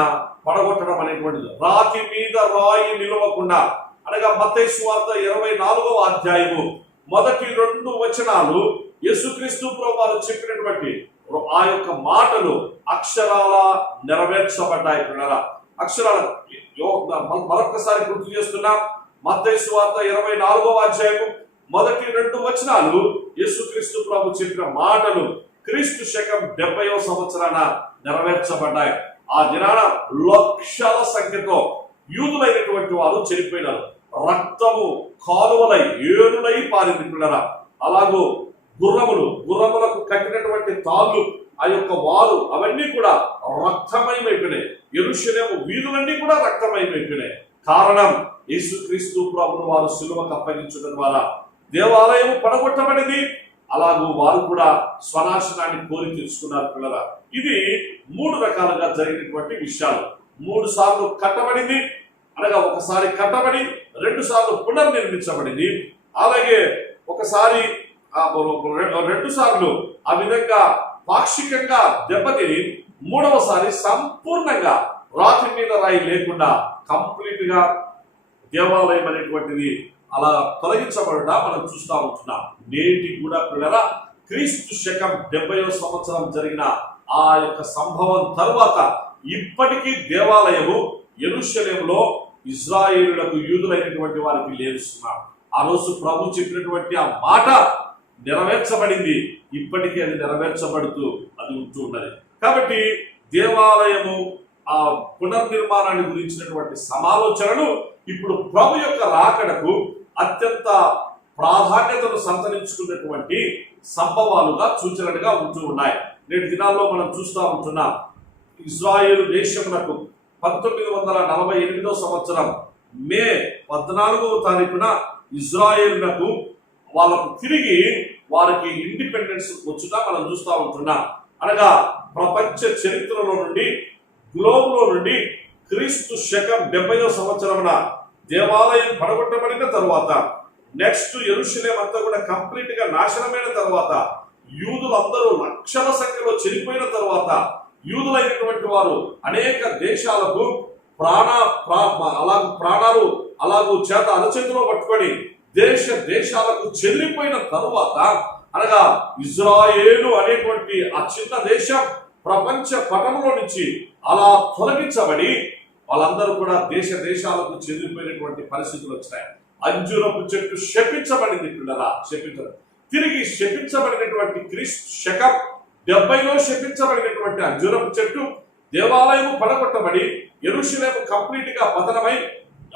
పడగొట్టడం అనేటువంటిది, రాతి మీద రాయి నిలవకుండా. అనగా మత్తయి సువార్త 24వ అధ్యాయము మొదటి 2 వచనాలు యేసుక్రీస్తు ప్రభువు చెప్పినటువంటి ఆ యొక్క మాటలు అక్షరాల నెరవేర్చబడ్డాయి. అక్షరాల మరొకసారి గుర్తు చేస్తున్నా, మత్తయి సువార్త 24వ అధ్యాయము మొదటి 2 వచనాలు యేసుక్రీస్తు ప్రభు చెప్పిన మాటలు క్రీస్తు శకం 70వ సంవత్సరాన నెరవేర్చబడ్డాయి. ఆ దినాన లక్షల సంఖ్యతో యూదులైనటువంటి వారు చనిపోయినారు. రక్తము కాలువలై ఏరులై పారింది. అలాగూ గుర్రములకు కట్టినటువంటి తాళ్ళు, ఆ యొక్క వారు, అవన్నీ కూడా రక్తమయమైపోయినాయి. యెరూషలేము వీధులన్నీ కూడా రక్తమయమైపోయినాయి. కారణం యేసుక్రీస్తు ప్రభువును వారు సిలువకు అప్పగించడం ద్వారా దేవాలయం పడగొట్టబడింది. అలాగూ వారు కూడా స్వనాశనాన్ని కోరి తెలుసుకున్నారు. పిల్లల ఇది 3 రకాలుగా జరిగినటువంటి విషయాలు. 3 సార్లు కట్టబడింది, అనగా ఒకసారి కట్టబడి 2 సార్లు పునర్నిర్మించబడింది. అలాగే ఒకసారి 2 సార్లు ఆ విధంగా పాక్షికంగా దెబ్బతిని 3వసారి సంపూర్ణంగా రాతి మీద రాయి లేకుండా కంప్లీట్ గా దేవాలయం అనేటువంటిది అలా తొలగించబడటం మనం చూస్తూ ఉంటున్నాం. నేటి కూడా పిల్లల క్రీస్తు శకం 70వ సంవత్సరం జరిగిన ఆ యొక్క సంభవం తరువాత ఇప్పటికీ దేవాలయము యెరూషలేములో ఇశ్రాయేలులకు, యూదులైనటువంటి వారికి లేరుస్తున్నారు. ఆ రోజు ప్రభు చెప్పినటువంటి ఆ మాట నెరవేర్చబడింది. ఇప్పటికీ అది నెరవేర్చబడుతూ అది ఉంటూ ఉన్నది. కాబట్టి దేవాలయము ఆ పునర్నిర్మాణాన్ని గురించినటువంటి సమాలోచనలు ఇప్పుడు ప్రభు యొక్క రాకడకు అత్యంత ప్రాధాన్యతను సంతరించుకున్నటువంటి సంభవాలుగా, సూచనలుగా ఉంటూ ఉన్నాయి. నేటి దినాల్లో మనం చూస్తూ ఉంటున్నాం. ఇజ్రాయేలు దేశమునకు 1948వ సంవత్సరం మే 14వ తారీఖున ఇజ్రాయేలునకు వాళ్ళకు తిరిగి వారికి ఇండిపెండెన్స్ వచ్చుట మనం చూస్తూ ఉంటున్నాం. అనగా ప్రపంచ చరిత్రలో నుండి, గ్లోబ్లో నుండి క్రీస్తు శకం 70వ సంవత్సరమున దేవాలయం పడగొట్టబడిన తరువాత, నెక్స్ట్ యెరూషలేం అంతా కూడా కంప్లీట్ గా నాశనమైన తరువాత, యూదులందరూ లక్షల సంఖ్యలో చనిపోయిన తరువాత, యూదులైనటువంటి వారు అనేక దేశాలకు ప్రాణాలు అలాగూ చేత అరచేతిలో పట్టుకొని దేశాలకు చెదిరిపోయిన తరువాత, అనగా ఇజ్రాయేలు అనేటువంటి ఆ చిన్న దేశం ప్రపంచ పటంలో నుంచి అలా తొలగించబడి వాళ్ళందరూ కూడా దేశాలకు చెదిరిపోయినటువంటి పరిస్థితులు వచ్చాయి. అంజూరపు చెట్టు శపించబడింది. పిల్లల తిరిగి శపించబడినటువంటి క్రీస్తు శకం 70లో శపించబడినటువంటి అంజూరపు చెట్టు దేవాలయం పడగొట్టబడి యెరూషలేము కంప్లీట్ గా పతనమై,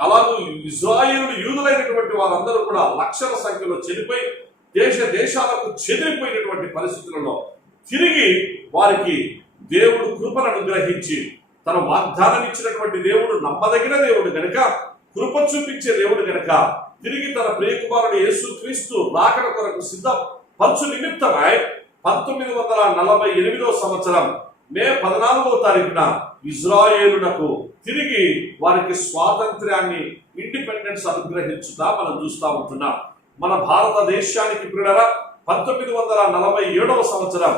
అలాగూ ఇజ్రాయేలు యూదులైనటువంటి వారందరూ కూడా లక్షల సంఖ్యలో చనిపోయి దేశాలకు చెదిరిపోయినటువంటి పరిస్థితులలో తిరిగి వారికి దేవుడు కృపను అనుగ్రహించి తన వాగ్దానం ఇచ్చినటువంటి దేవుడు నమ్మదగిన దేవుడు గనుక, కృప చూపించే దేవుడు గనుక తిరిగి తన ప్రియకుమారుడు యేసుక్రీస్తు రాకడ కొరకు సిద్ధపరచు నిమిత్తమై 1948 సంవత్సరం మే 14వ తారీఖున ఇజ్రాయేలునకు తిరిగి వారికి స్వాతంత్ర్యాన్ని, ఇండిపెండెన్స్ అనుగ్రహించుతా మనం చూస్తూ ఉంటున్నాం. మన భారతదేశానికి ప్రియులారా 1947వ సంవత్సరం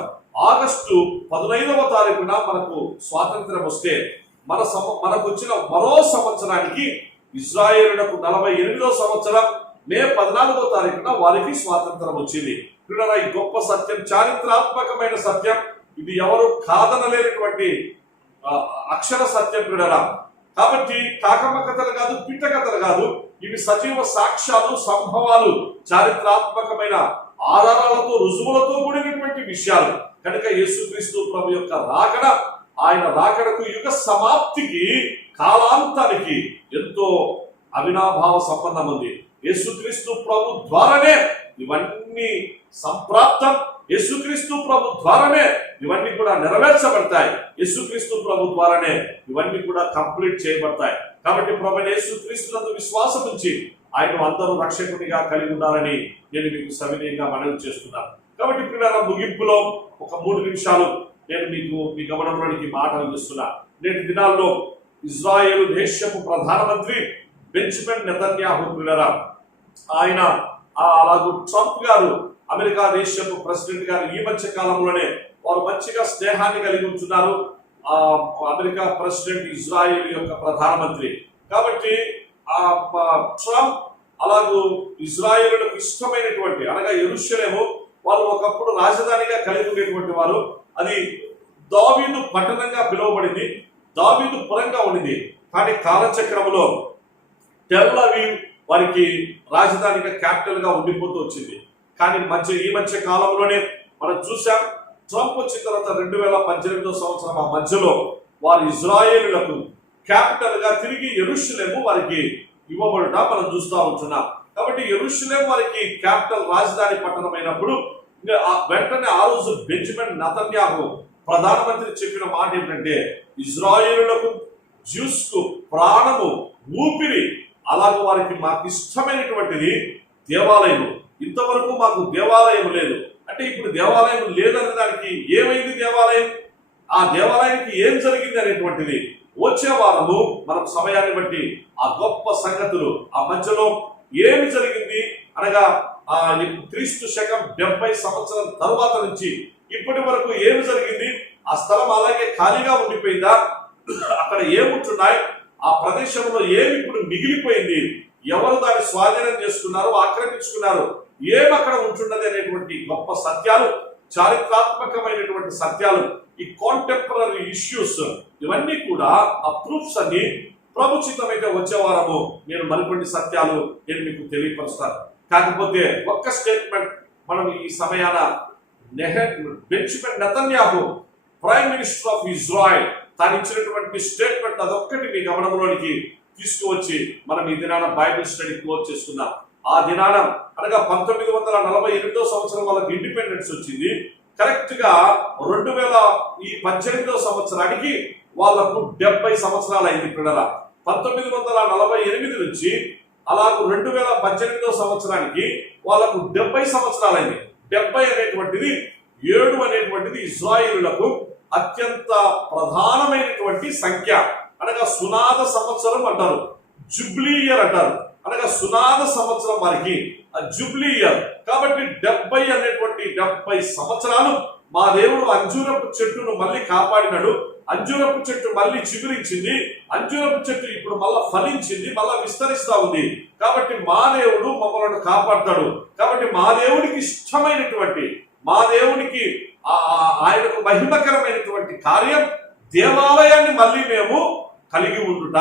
ఆగస్టు 15వ తారీఖున మనకు స్వాతంత్ర్యం వస్తే మనకు వచ్చిన మరో సంవత్సరానికి ఇజ్రాయేలునకు 48వ సంవత్సరం మే 14వ తారీఖున వారికి స్వాతంత్రం వచ్చింది. ప్రియులారా, ఈ గొప్ప సత్యం, చారిత్రాత్మకమైన సత్యం, ఇది ఎవరు కాదనలేనటువంటి అక్షర సత్యం ప్రియులారా. కాబట్టి కాకమ్మ కథలు కాదు, పిట్ట కథలు కాదు, ఇవి సజీవ సాక్ష్యాలు, సంభవాలు, చారిత్రాత్మకమైన ఆధారాలతో, రుజువులతో కూడినటువంటి విషయాలు. కనుక యేసుక్రీస్తు ప్రభు యొక్క రాకడ, ఆయన రాకడకు యుగ సమాప్తికి, కాలాంతానికి ఎంతో అవినాభావ సంబంధం ఉంది. యేసుక్రీస్తు ప్రభు ద్వారానే ఇవన్నీ సంప్రాప్తం, యేసుక్రీస్తు ప్రభు ద్వారానే ఇవన్నీ కూడా నెరవేర్చబడతాయి, యేసుక్రీస్తు ప్రభు ద్వారానే ఇవన్నీ కూడా కంప్లీట్ చేయబడతాయి. కాబట్టి ప్రభు యేసుక్రీస్తునందు విశ్వాసం ఉంచి ఆయన అందరూ రక్షకునిగా కలిగి ఉండాలని నేను మీకు సవినయంగా మనవి చేస్తున్నాను. కాబట్టి పిల్లల ముగింపులో ఒక 3 నిమిషాలు నేను మీ గమనంలోనికి మాటలు ఇస్తున్నా. నేటి దినాల్లో ఇజ్రాయేలు దేశపు ప్రధానమంత్రి బెంజమిన్ నెతన్యాహు పిల్లరా, ఆయన అలాగూ ట్రంప్ గారు అమెరికా దేశపు ప్రెసిడెంట్ గారు ఈ మధ్య కాలంలోనే వారు మంచిగా స్నేహాన్ని కలిగి ఉంటున్నారు. అమెరికా ప్రెసిడెంట్ ఇజ్రాయేల్ యొక్క ప్రధానమంత్రి. కాబట్టి ట్రంప్ అలాగూ ఇజ్రాయేలులకు ఇష్టమైనటువంటి, అనగా యెరూషలేము వాళ్ళు ఒకప్పుడు రాజధానిగా కలిగి ఉండేటువంటి వారు. అది దావీదు పట్టణంగా పిలువబడింది, దావీదు పురంగా ఉండింది. కానీ కాలచక్రములో టెల్ అవీవ్ వారికి రాజధానిగా, క్యాపిటల్ గా ఉండిపోతూ వచ్చింది. కానీ ఈ మధ్య కాలంలోనే మనం చూసాం, ట్రంప్ వచ్చిన తర్వాత 2018వ సంవత్సరం ఆ మధ్యలో వారు ఇజ్రాయేలులకు క్యాపిటల్ గా తిరిగి యెరూషలేము వారికి ఇవ్వబడుట మనం చూస్తూ ఉంటున్నాం. కాబట్టి యెరూషలేము వారికి క్యాపిటల్, రాజధాని పట్టణం అయినప్పుడు వెంటనే ఆ రోజు బెంజమిన్ నెతన్యాహు ప్రధానమంత్రి చెప్పిన మాట ఏంటంటే, ఇజ్రాయేలులకు, జ్యూస్ కు ప్రాణము, ఊపిరి, అలాగే వారికి మాకు ఇష్టమైనటువంటిది దేవాలయం. ఇంతవరకు మాకు దేవాలయం లేదు అంటే, ఇప్పుడు దేవాలయం లేదనే దానికి ఏమైంది దేవాలయం, ఆ దేవాలయానికి ఏం జరిగింది అనేటువంటిది వచ్చే వారము మనం సమయాన్ని బట్టి ఆ గొప్ప సంగతులు, ఆ మధ్యలో ఏమి జరిగింది అనగా క్రీస్తు శకం 70 సంవత్సరం తరువాత నుంచి ఇప్పటి వరకు ఏమి జరిగింది, ఆ స్థలం అలాగే ఖాళీగా ఉండిపోయిందా, అక్కడ ఏముంటున్నాయి, ఆ ప్రదేశంలో ఏమి ఇప్పుడు మిగిలిపోయింది, ఎవరు దాన్ని స్వాధీనం చేసుకున్నారు, ఆక్రమించుకున్నారు, ఏమి అక్కడ ఉంటున్నది అనేటువంటి గొప్ప సత్యాలు, చారిత్రాత్మకమైనటువంటి సత్యాలు, ఈ కాంటెంపరీ ఇష్యూస్, ఇవన్నీ కూడా ఆ ప్రూఫ్స్ అన్ని ప్రభుచితమైతే వచ్చే వారము నేను మరికొన్ని సత్యాలు నేను మీకు తెలియపరుస్తాను. కాకపోతే ఒక్క స్టేట్మెంట్ మనం ఈ సమయాన Benjamin Netanyahu prime minister of Israel తాను ఇచ్చినటువంటి స్టేట్మెంట్ అదొక్కటి మీ గమనంలోనికి తీసుకువచ్చి మనం ఈ దినాన బైబిల్ స్టడీ క్లోజ్ చేసుకుందాం. ఆ దినాన అనగా 1948వ సంవత్సరం వాళ్ళకి ఇండిపెండెన్స్ వచ్చింది. కరెక్ట్ గా 2018వ సంవత్సరానికి వాళ్లకు 70 సంవత్సరాలు అయింది. పిల్లల 1948 నుంచి అలాగూ 2018వ సంవత్సరానికి వాళ్ళకు 70 సంవత్సరాలు అయింది. 70 అనేటువంటిది 7 అనేటువంటిది ఇజ్రాయేలులకు అత్యంత ప్రధానమైనటువంటి సంఖ్య. అనగా సునాద సంవత్సరం అంటారు, జుబ్లీ ఇయర్ అంటారు. అనగా సునాద సంవత్సరం వారికి జుబ్లీ ఇయర్. కాబట్టి 70 అనేటువంటి 70 సంవత్సరాలు మా దేవుడు అంజూరపు చెట్టును మళ్ళీ కాపాడినాడు. అంజూరపు చెట్టు మళ్ళీ చిగురించింది, అంజూరపు చెట్టు ఇప్పుడు మళ్ళా ఫలించింది, మళ్ళా విస్తరిస్తా ఉంది. కాబట్టి మా దేవుడు మమ్మల్ని కాపాడతాడు. కాబట్టి మా దేవుడికి ఇష్టమైనటువంటి, మా దేవునికి ఆయనకు మహిమకరమైనటువంటి కార్యం దేవాలయాన్ని మళ్ళీ మేము కలిగి ఉండుట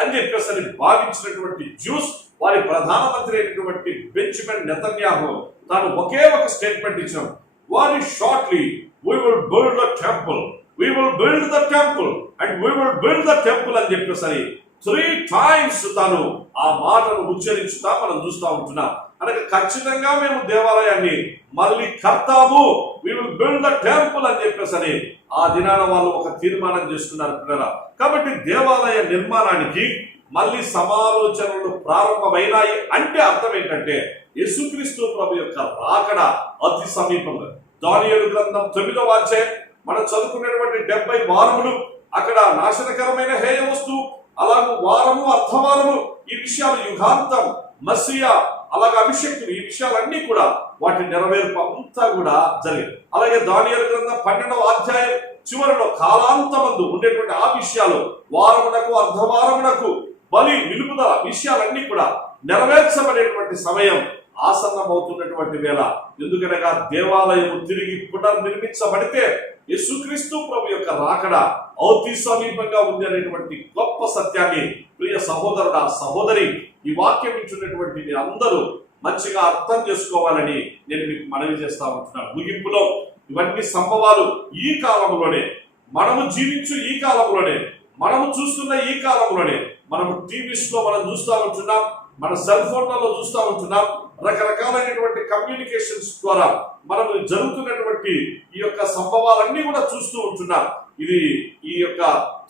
అని చెప్పేసి భావించినటువంటి జ్యూస్ వారి ప్రధానమంత్రి అయినటువంటి బెంజమిన్ నెతన్యాహు తాను ఒకే ఒక స్టేట్మెంట్ ఇచ్చాం, very shortly we will build the temple, we will build the temple and we will build the temple అని చెప్పేసి 3 times తాను ఆ మాటను ఉచ్చరించుతా మనం చూస్తూ ఉంటున్నాం. అనగా ఖచ్చితంగా మేము దేవాలయాన్ని మళ్ళీ కడతాము, we will build the temple అని చెప్పేసి ఆ దినాన వాళ్ళు ఒక తీర్మానం చేసుకున్నారు పిల్లరా. కాబట్టి దేవాలయ నిర్మాణానికి మళ్ళీ సమాలోచనలు ప్రారంభమైనాయి అంటే అర్థం ఏంటంటే యేసుక్రీస్తు ప్రభు యొక్క రాకడ అతి సమీపంలో. దానియేలు గ్రంథం 9వ అధ్యాయం మనం చదువుకునేటువంటి 70 వారములు, అక్కడ నాశనకరమైన హేయ వస్తువు, అలాగే వారము అర్ధవారము, ఈ విషయాలు యుగాంతం, మస్సియా, అలాగే అభిషేక్తులు, ఈ విషయాలన్నీ కూడా వాటి నెరవేర్పు అంతా కూడా జరిగింది. అలాగే దానియేలు గ్రంథం 12వ అధ్యాయం చివరిలో కాలాంతమందు ఉండేటువంటి ఆ విషయాలు, వారమునకు అర్ధవారమునకు బలి విలుపుదల విషయాలన్నీ కూడా నెరవేర్చబడేటువంటి సమయం ఆసన్నమవుతున్నటువంటి వేళ. ఎందుకనగా దేవాలయం తిరిగి పునర్నిర్మించబడితే యేసుక్రీస్తు ప్రభు యొక్క రాకడ అతి సమీపంగా ఉంది అనేటువంటి గొప్ప సత్యాన్ని ప్రియ సహోదరుడా సహోదరి, ఈ వాక్యం ఇచ్చినటువంటి మీ అందరూ మంచిగా అర్థం చేసుకోవాలని నేను మీకు మనవి చేస్తా ఉంటున్నాను. ముగింపులో ఇవన్నీ సంభవాలు ఈ కాలంలోనే, మనము జీవించు ఈ కాలంలోనే, మనము చూస్తున్న ఈ కాలంలోనే, మనము టీవీస్ లో మనం చూస్తూ ఉంటున్నాం, మన సెల్ ఫోన్లలో చూస్తూ ఉంటున్నాం, రకరకాలైనటువంటి కమ్యూనికేషన్స్ ద్వారా మనము జరుగుతున్నటువంటి ఈ యొక్క సంభవాలన్నీ కూడా చూస్తూ ఉంటున్నాం. ఇది ఈ యొక్క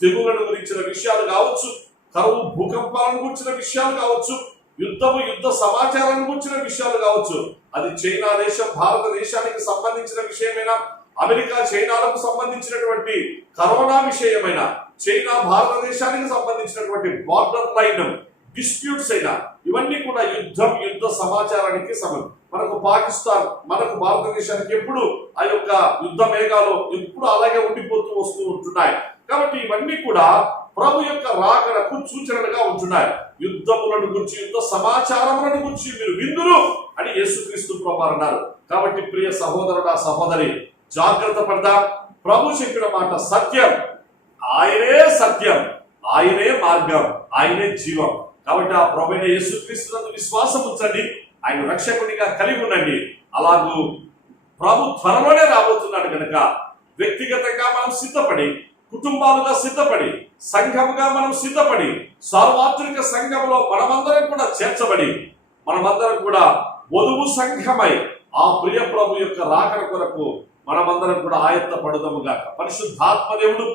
తెగులను గురించిన విషయాలు కావచ్చు, కరువు భూకంపాలను గురించిన విషయాలు కావచ్చు, యుద్ధ సమాచారాన్ని గురించిన విషయాలు కావచ్చు, అది చైనా దేశం భారతదేశానికి సంబంధించిన విషయమైనా, అమెరికా చైనాలకు సంబంధించినటువంటి కరోనా విషయమైనా, చైనా భారతదేశానికి సంబంధించినటువంటి బార్డర్ లైన్ డిస్ప్యూట్స్ అయినా, ఇవన్నీ కూడా యుద్ధ సమాచారానికి సంబంధం. మనకు పాకిస్తాన్, మనకు భారతదేశానికి ఎప్పుడు ఆ యొక్క యుద్ధ మేఘాలు ఎప్పుడు అలాగే ఉండిపోతూ వస్తూ ఉంటున్నాయి. కాబట్టి ఇవన్నీ కూడా ప్రభు యొక్క రాకడకు సూచనలుగా ఉంటున్నాయి. యుద్ధములను గురించి, యుద్ధ సమాచారములను గురించి మీరు విందురు అని యేసుక్రీస్తు ప్రభు అన్నారు. కాబట్టి ప్రియ సహోదరుడా సహోదరి, జాగ్రత్త పడదా. ప్రభు చెప్పిన మాట సత్యం, ఆయనే సత్యం, ఆయనే మార్గం, ఆయనే జీవం. కాబట్టి ఆ ప్రభువైన యేసుక్రీస్తునందు విశ్వాసం ఉంచండి, ఆయన రక్షకునిగా కలిగి ఉండండి. అలాగూ ప్రభు త్వరలోనే రాబోతున్నాడు కనుక వ్యక్తిగతంగా మనం సిద్ధపడి, కుటుంబాలుగా సిద్ధపడి, సంఘముగా మనం సిద్ధపడి, సార్వత్రిక సంఘంలో మనమందరం కూడా చేర్చబడి, మనమందరం కూడా వధువు సంఘమై ఆ ప్రియ ప్రభు యొక్క రాకడ కొరకు మనమందరం కూడా ఆయత్త పడుదముగా. పరిశుద్ధాత్మ దేవుడు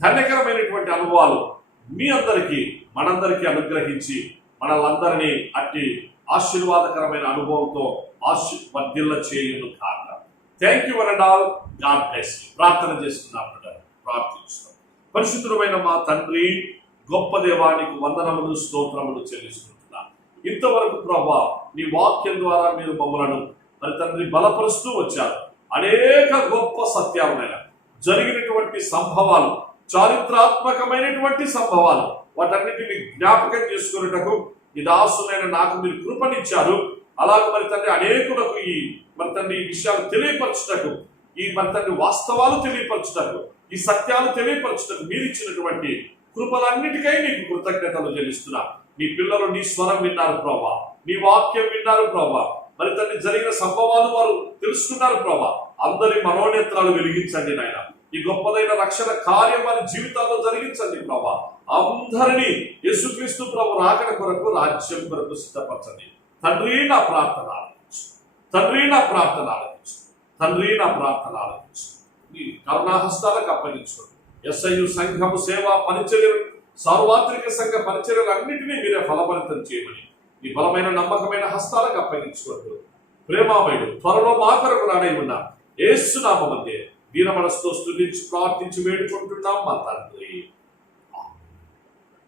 ధన్యకరమైనటువంటి అనుభవాలు మీ అందరికీ మనందరికీ అనుగ్రహించి మనలందరినీ అట్టి ఆశీర్వాదకరమైన అనుభవంతో వర్ధిల్ల చేయును కాక. Thank you and all. God bless you. ప్రార్థన చేస్తున్నాం, ప్రార్థిస్తున్నాం. పరిశుద్ధమైన మా తండ్రి, గొప్ప దేవానికి వందనములు స్తోత్రములు చెల్లిస్తున్నాం. ఇంతవరకు ప్రభా నీ వాక్యం ద్వారా మీరు మమ్మలను మరి తండ్రి బలపరుస్తూ వచ్చారు. అనేక గొప్ప సత్యాలైన జరిగినటువంటి సంభవాలు, చారిత్రాత్మకమైనటువంటి సంభవాలు, వాటన్నిటిని జ్ఞాపకం చేసుకున్నటకు ఈ దాసునైన నాకు మీరు కృపనిచ్చారు. అలాగే మరి తండ్రి అనేకులకు ఈ మరి తండ్రి ఈ విషయాలు తెలియపరచుటకు, ఈ మరి తండ్రి వాస్తవాలు తెలియపరచుటకు, ఈ సత్యాలు తెలియపరచుటకు మీరు ఇచ్చినటువంటి కృపలన్నిటికై నీకు కృతజ్ఞతలు చెల్లిస్తున్నా. నీ పిల్లలు నీ స్వరం విన్నారు ప్రభా, నీ వాక్యం విన్నారు ప్రభా, మరి తండ్రి జరిగిన సంభవాలు వారు తెలుసుకున్నారు ప్రభా. అందరి మనోనేత్రాలు వెలిగించండి నాయన. ఈ గొప్పదైన రక్షణ కార్యం వారి జీవితాల్లో జరిగించండి ప్రభా. అందరినీ యేసుక్రీస్తు ప్రభు రాకడ కొరకు, రాజ్యం కొరకు సిద్ధపరచండి. తండ్రి నా ప్రార్థన ఆలకించు, తండ్రి నా ప్రార్థన ఆలకించు, తండ్రి నా ప్రార్థన ఆలకించు. నీ కరుణాహస్తాలకు అప్పగించుకోండి. ఎస్ఐయు సంఘము సేవా పరిచర్యలు, సార్వత్రిక సంఘ పరిచర్యలు అన్నింటినీ మీరే ఫలభరితం చేయమని ఈ బలమైన నమ్మకమైన హస్తాలకు అప్పగించుకోండి. ప్రేమామయుడు త్వరలో మా కొరకు రానై ఉన్న యేసు నామములో వీర మనసుతో స్తుతించి ప్రార్థించి వేడుకుంటున్నాం మా తండ్రి.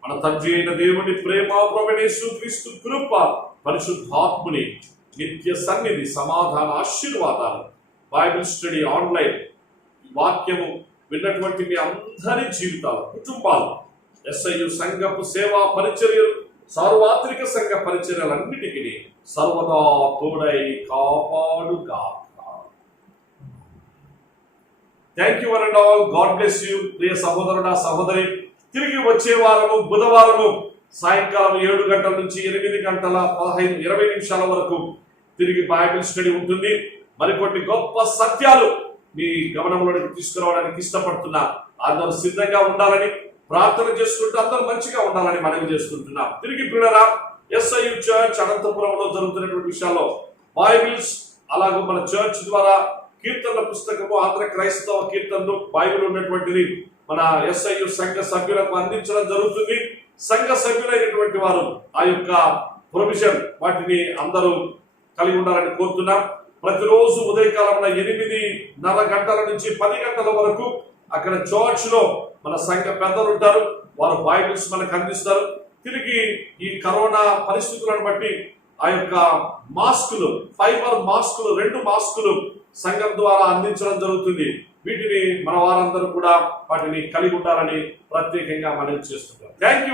మన తండ్రి అయిన దేవుని ప్రేమ, ప్రభువైన యేసుక్రీస్తు కృప, పరిశుద్ధాత్ముని నిత్య సన్నిధి, సమాధాన, ఆశీర్వాదాలు బైబిల్ స్టడీ ఆన్లైన్ వాక్యము విన్నటువంటి మీ అందరి జీవితాలు, కుటుంబాలు, ఎస్ఐయు సంఘపు సేవా పరిచర్యలు, సార్వత్రిక సంఘ పరిచర్యలన్నిటికీ సర్వదా తోడై కాపాడుగా. Thank you and all. God bless you. ప్రియ సహోదరుడా సహోదరి, తిరిగి వచ్చే వారము బుధవారము సాయంకాలం 7 గంటల నుంచి 8 గంటల 20 నిమిషాల వరకు తిరిగి బైబిల్ స్టడీ ఉంటుంది. మరికొన్ని గొప్ప సత్యాలు మీ గమనంలోకి తీసుకురావడానికి ఇష్టపడుతున్నా. అందరూ సిద్ధంగా ఉండాలని ప్రార్థన చేసుకుంటూ అందరూ మంచిగా ఉండాలని మనవి చేసుకుంటున్నాం. తిరిగి పిల్లరా SIU చర్చ్ అనంతపురంలో జరుగుతున్నటువంటి విషయాల్లో బైబిల్స్, అలాగే మన చర్చ్ ద్వారా కీర్తనల పుస్తకము, ఆంధ్ర క్రైస్తవ కీర్తనలు, బైబిల్ ఉన్నటువంటిది మన SIU సంఘ సభ్యులకు అందించడం జరుగుతుంది. సంఘ సభ్యులైనటువంటి వారు ఆ యొక్క ప్రొవిజన్ వాటిని అందరూ కలిగి ఉండాలని కోరుతున్నాం. ప్రతిరోజు ఉదయకాలం 8:30 గంటల నుంచి 10 గంటల వరకు అక్కడ చర్చ్ లో మన సంఘ పెద్దలు ఉంటారు. వారు బైబిల్స్ మనకు అందిస్తారు. తిరిగి ఈ కరోనా పరిస్థితులను బట్టి ఆ యొక్క మాస్కులు, ఫైబర్ మాస్కులు, 2 మాస్కులు సంఘం ద్వారా అందించడం జరుగుతుంది. వీటిని మన వారందరూ కూడా వాటిని కలిగి ఉండాలని ప్రత్యేకంగా మనవి చేస్తున్నారు. Thank you.